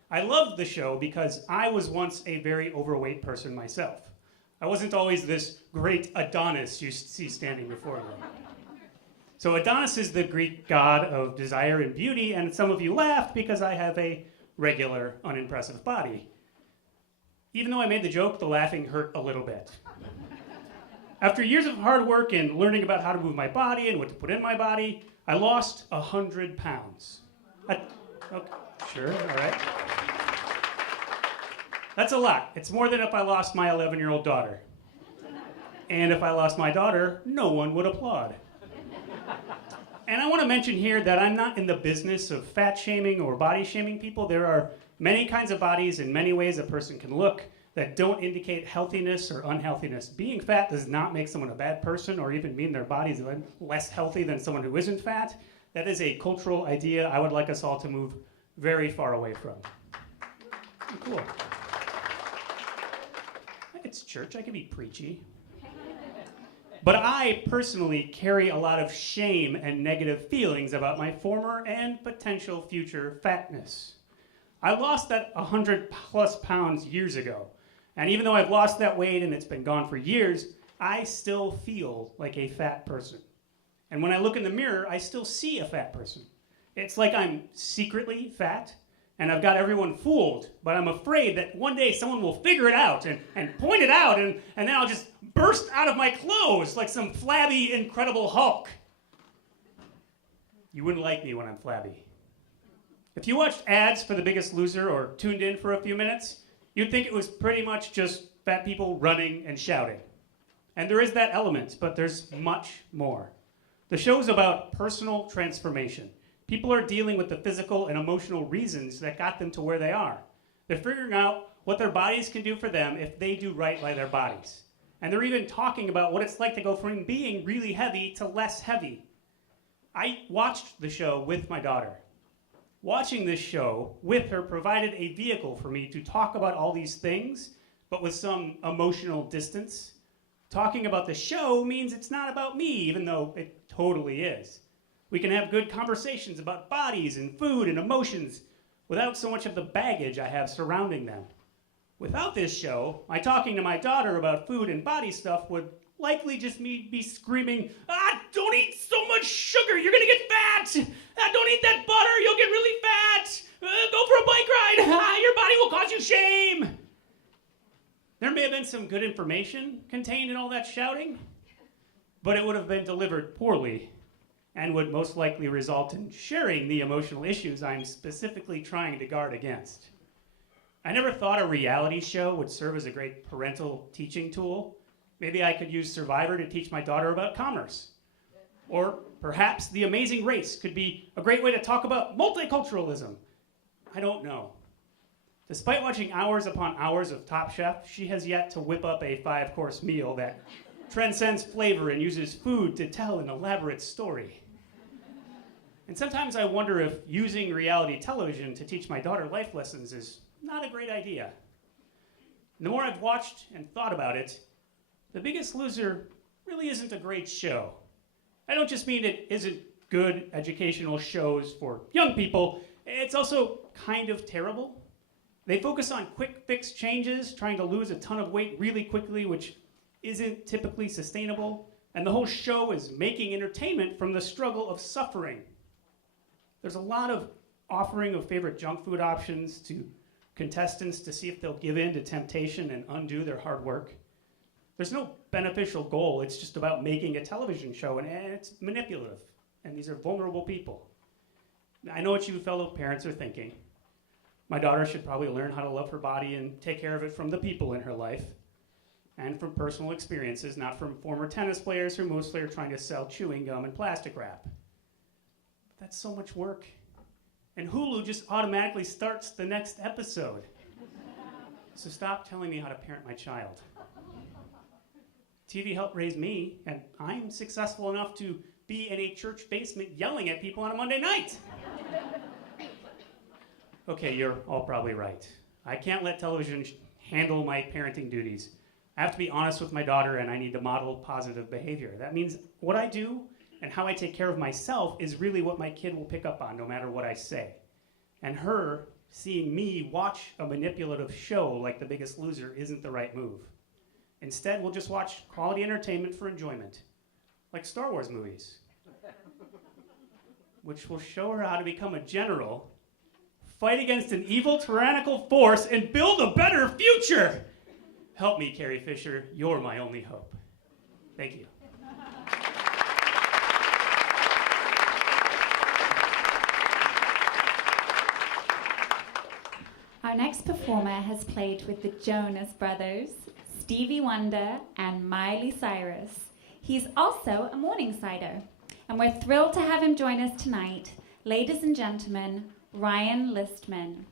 I loved the show because I was once a very overweight person myself. I wasn't always this great Adonis you see standing before me. So Adonis is the Greek god of desire and beauty, and some of you laughed because I have a regular, unimpressive body. Even though I made the joke, the laughing hurt a little bit. After years of hard work and learning about how to move my body and what to put in my body, I lost 100 pounds. Okay, sure, all right. That's a lot. It's more than if I lost my 11-year-old daughter. And if I lost my daughter, no one would applaud. And I want to mention here that I'm not in the business of fat shaming or body shaming people. There are many kinds of bodies and many ways a person can look that don't indicate healthiness or unhealthiness. Being fat does not make someone a bad person or even mean their body's less healthy than someone who isn't fat. That is a cultural idea I would like us all to move very far away from. Cool. It's church, I can be preachy. But I personally carry a lot of shame and negative feelings about my former and potential future fatness. I lost that 100+ pounds years ago. And even though I've lost that weight and it's been gone for years, I still feel like a fat person. And when I look in the mirror, I still see a fat person. It's like I'm secretly fat, and I've got everyone fooled, but I'm afraid that one day someone will figure it out and point it out, and then I'll just burst out of my clothes like some flabby, incredible Hulk. You wouldn't like me when I'm flabby. If you watched ads for The Biggest Loser or tuned in for a few minutes, you'd think it was pretty much just fat people running and shouting. And there is that element, but there's much more. The show's about personal transformation. People are dealing with the physical and emotional reasons that got them to where they are. They're figuring out what their bodies can do for them if they do right by their bodies. And they're even talking about what it's like to go from being really heavy to less heavy. I watched the show with my daughter. Watching this show with her provided a vehicle for me to talk about all these things, but with some emotional distance. Talking about the show means it's not about me, even though it totally is. We can have good conversations about bodies and food and emotions without so much of the baggage I have surrounding them. Without this show, my talking to my daughter about food and body stuff would likely just be screaming, don't eat so much sugar, you're gonna get fat! Don't eat that butter, you'll get really fat! Go for a bike ride, your body will cause you shame! There may have been some good information contained in all that shouting, but it would have been delivered poorly and would most likely result in sharing the emotional issues I'm specifically trying to guard against. I never thought a reality show would serve as a great parental teaching tool. Maybe I could use Survivor to teach my daughter about commerce. Or perhaps The Amazing Race could be a great way to talk about multiculturalism. I don't know. Despite watching hours upon hours of Top Chef, she has yet to whip up a 5-course meal that transcends flavor and uses food to tell an elaborate story. And sometimes I wonder if using reality television to teach my daughter life lessons is not a great idea. And the more I've watched and thought about it, The Biggest Loser really isn't a great show. I don't just mean it isn't good educational shows for young people, it's also kind of terrible. They focus on quick fix changes, trying to lose a ton of weight really quickly, which isn't typically sustainable. And the whole show is making entertainment from the struggle of suffering. There's a lot of offering of favorite junk food options to contestants to see if they'll give in to temptation and undo their hard work. There's no beneficial goal. It's just about making a television show, and it's manipulative. And these are vulnerable people. I know what you fellow parents are thinking. My daughter should probably learn how to love her body and take care of it from the people in her life, and from personal experiences, not from former tennis players who mostly are trying to sell chewing gum and plastic wrap. But that's so much work. And Hulu just automatically starts the next episode. So stop telling me how to parent my child. TV helped raise me, and I'm successful enough to be in a church basement yelling at people on a Monday night. Okay, you're all probably right. I can't let television handle my parenting duties. I have to be honest with my daughter, and I need to model positive behavior. That means what I do and how I take care of myself is really what my kid will pick up on, no matter what I say. And her seeing me watch a manipulative show like The Biggest Loser isn't the right move. Instead, we'll just watch quality entertainment for enjoyment, like Star Wars movies, which will show her how to become a general, fight against an evil, tyrannical force, and build a better future. Help me, Carrie Fisher. You're my only hope. Thank you. Our next performer has played with the Jonas Brothers, Stevie Wonder, and Miley Cyrus. He's also a Morningsider, and we're thrilled to have him join us tonight. Ladies and gentlemen, Ryan Listman,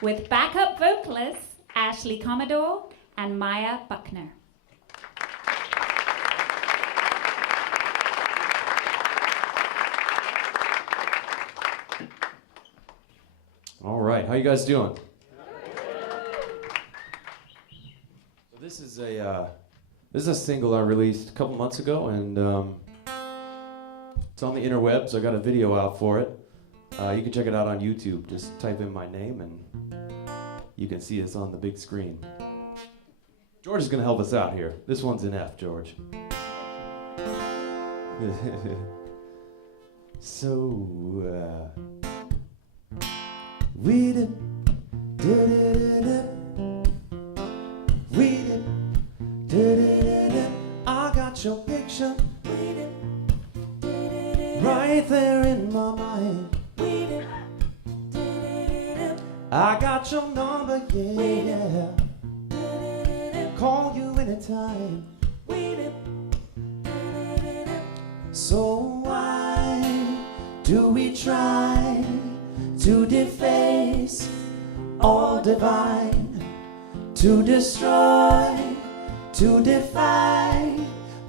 with backup vocalists Ashley Commodore and Maya Buckner. All right, how you guys doing? So this is a single I released a couple months ago, and it's on the interwebs. I got a video out for it. You can check it out on YouTube. Just type in my name, and you can see us on the big screen. George is going to help us out here. This one's in F, George. So, we did, we did, I got your picture, right there in my mind. I got your number, yeah. Call you anytime. So why do we try to deface all divine, to destroy, to defy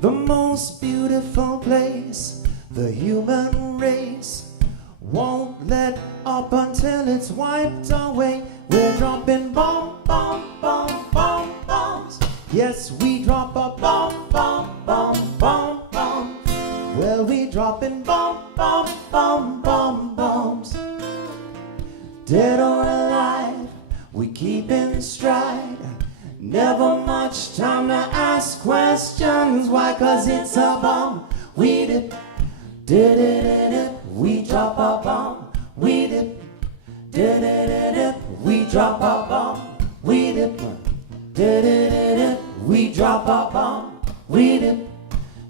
the most beautiful place, the human race? won't let up until it's wiped away. We're dropping bomb, bomb, bomb, bomb, bombs. Yes, we drop a bomb, bomb, bomb, bomb, bomb. Well, we dropping bomb, bomb, bomb, bomb, bombs. Dead or alive, we keep in stride. Never much time to ask questions. Why? 'Cause it's a bomb. We dip, did it, we drop a bomb. We dip, did it, we drop a bomb. We dip, did it, we drop a bomb. We dip,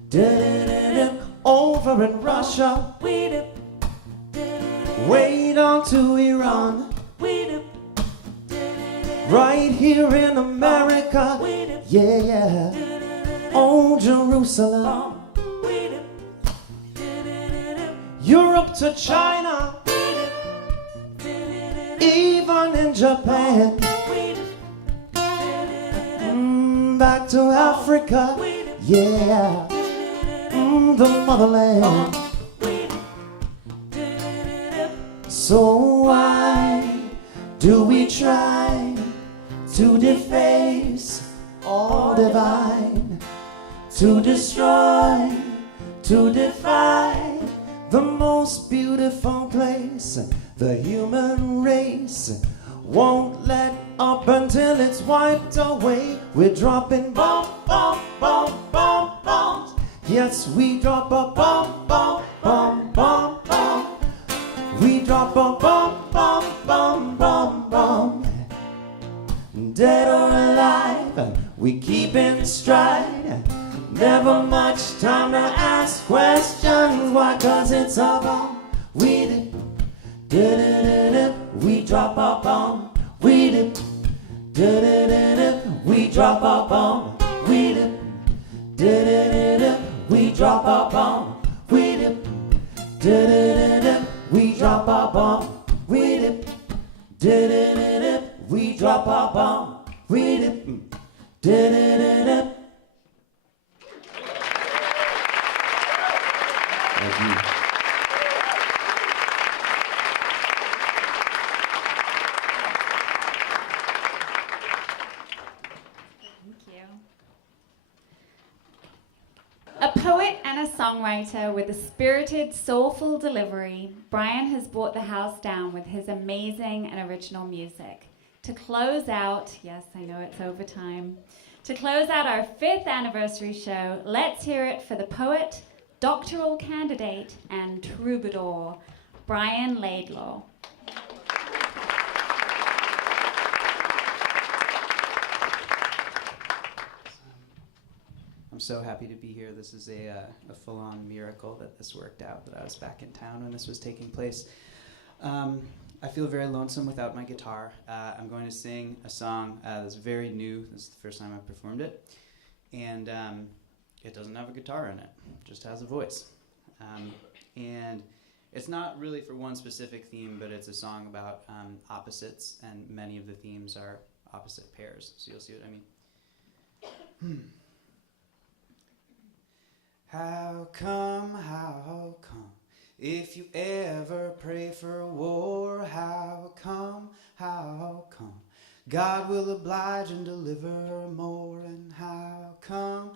did it, over in Russia. We dip, way down to Iran. We dip, right here in America. Yeah, yeah. Oh, Jerusalem. Europe to China. Even in Japan. Back to Africa. Yeah. The motherland. So why do we try to deface or divide, to destroy, to defy the most beautiful place? The human race won't let up until it's wiped away. We're dropping bomb, bomb, bomb, bomb, bombs. Yes, we drop a bomb, bomb, bomb, bomb, bomb. We drop a bomb, bomb, bomb, bomb, bomb. Dead or alive, we keep in stride. Never much time to ask questions. Why? 'Cause it's a bomb. We dip, we drop a bomb. We dip, we drop a bomb. We dip, we drop a bomb. We dip, we drop a bomb. We dip, we drop a bomb. We dip. Thank you. A poet and a songwriter with a spirited, soulful delivery, Brian has brought the house down with his amazing and original music. To close out, yes, I know it's overtime, to close out our 5th anniversary show, let's hear it for the poet, doctoral candidate, and troubadour, Brian Laidlaw. I'm so happy to be here. This is a full-on miracle that this worked out, that I was back in town when this was taking place. I feel very lonesome without my guitar. I'm going to sing a song that's very new. This is the first time I've performed it. And it doesn't have a guitar in it. It just has a voice. And it's not really for one specific theme, but it's a song about opposites, and many of the themes are opposite pairs. So you'll see what I mean. How come, if you ever pray for war, how come, God will oblige and deliver more? And how come,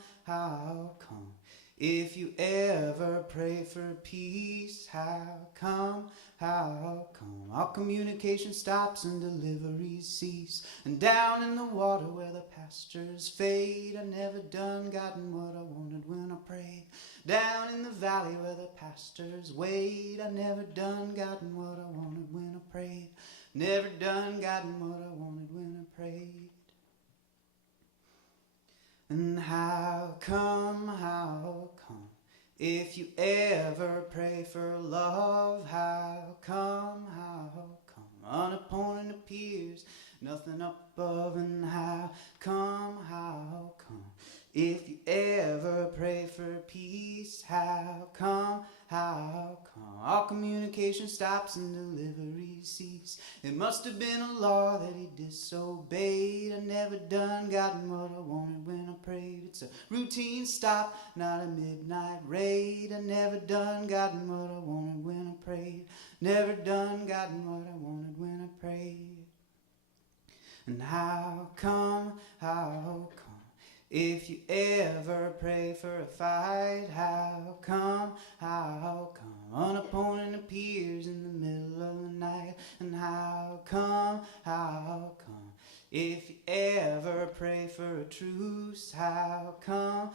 if you ever pray for peace, how come, all communication stops and deliveries cease? And down in the water where the pastures fade, I never done gotten what I wanted when I prayed. Down in the valley where the pastors wade, I never done gotten what I wanted when I prayed. Never done gotten what I wanted when I prayed. And how come, if you ever pray for love, how come, an opponent appears nothing up above, and how come? If you ever pray for peace, how come? All communication stops and deliveries cease. It must have been a law that he disobeyed. I never done gotten what I wanted when I prayed. It's a routine stop, not a midnight raid. I never done gotten what I wanted when I prayed. Never done gotten what I wanted when I prayed. And how come? If you ever pray for a fight, how come? An opponent appears in the middle of the night. And how come? If you ever pray for a truce, how come?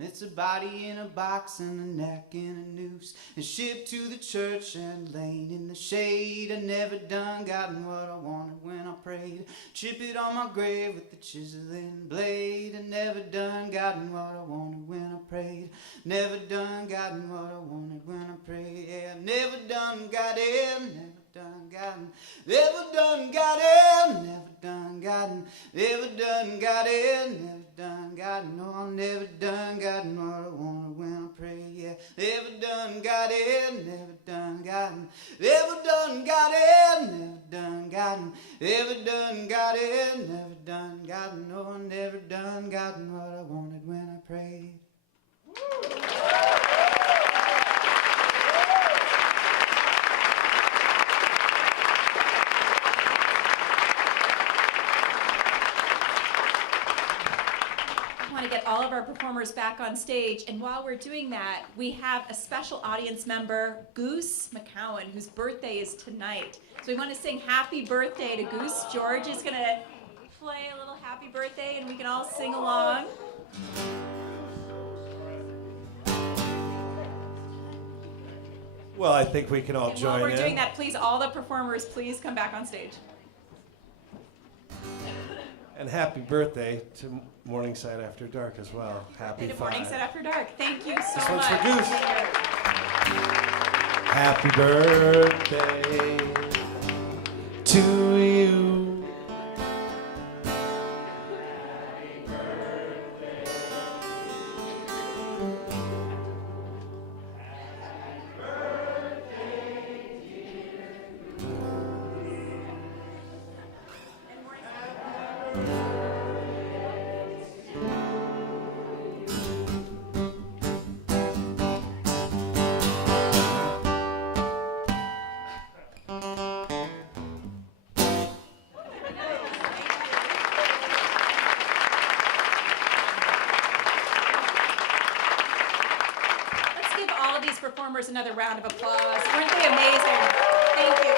It's a body in a box and a neck in a noose, and shipped to the church and laying in the shade. I never done gotten what I wanted when I prayed. Chip it on my grave with the chiseling blade. I never done gotten what I wanted when I prayed. Never done gotten what I wanted when I prayed. Yeah, never done got it. Never done gotten. Never done got it. Never done gotten. Never done got it. Never done gotten. No, I never done gotten what I wanted when I prayed. Yeah, never done got it. Never done gotten. Never done got it. Never done gotten. Never done got it. Never done gotten. No, I never done gotten what I wanted when I prayed. To get all of our performers back on stage, and while we're doing that, we have a special audience member, Goose McCowan, whose birthday is tonight. So we want to sing happy birthday to Goose. George is going to play a little happy birthday and we can all sing along. Well, I think we can all And join in. while we're doing that, please, all the performers, please come back on stage. And happy birthday to Morningside After Dark as well. Happy To 5. Morningside After Dark. Thank you so This much. one's for Goose. Happy birthday to you. Let's give all of these performers another round of applause. Weren't they amazing? Thank you.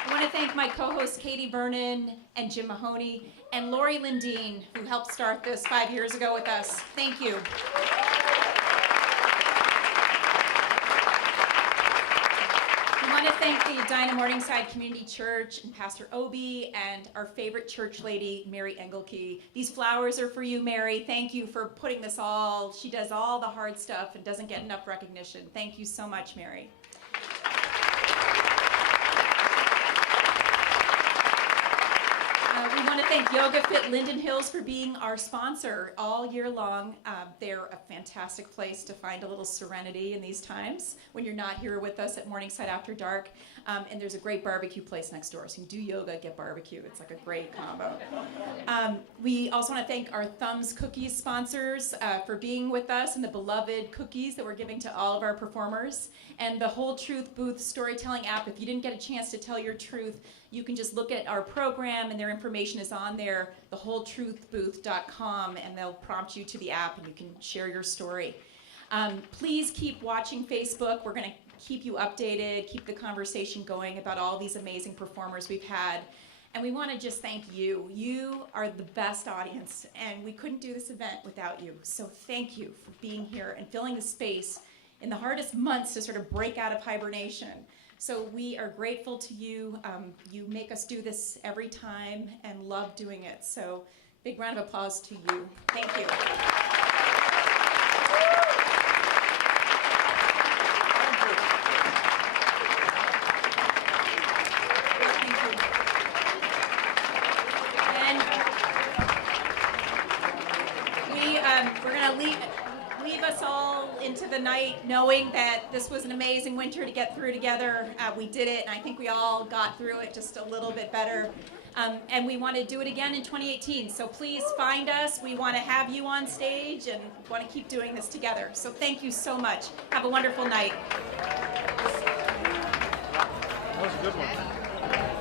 I want to thank my co-hosts Katie Vernon and Jim Mahoney and Lori Lindeen, who helped start this 5 years ago with us. Thank you. We want to thank the Edina Morningside Community Church and Pastor Obi and our favorite church lady, Mary Engelke. These flowers are for you, Mary. Thank you for putting this all. She does all the hard stuff and doesn't get enough recognition. Thank you so much, Mary. We want to thank Yoga Fit Linden Hills for being our sponsor all year long. They're a fantastic place to find a little serenity in these times when you're not here with us at Morningside After Dark. And there's a great barbecue place next door. So you do yoga, get barbecue. It's like a great combo. We also want to thank our Thumbs Cookies sponsors for being with us, and the beloved cookies that we're giving to all of our performers. And the Whole Truth Booth storytelling app. If you didn't get a chance to tell your truth, you can just look at our program, and their information is on there, thewholetruthbooth.com, and they'll prompt you to the app, and you can share your story. Please keep watching Facebook. We're going to keep you updated, keep the conversation going about all these amazing performers we've had. And we want to just thank you. You are the best audience, and we couldn't do this event without you. So thank you for being here and filling the space in the hardest months to sort of break out of hibernation. So we are grateful to you. You make us do this every time and love doing it. So big round of applause to you. Thank you. into the night knowing that this was an amazing winter to get through together. We did it, and I think we all got through it just a little bit better. And we want to do it again in 2018. So please find us. We want to have you on stage and want to keep doing this together. So thank you so much. Have a wonderful night. That was a good one.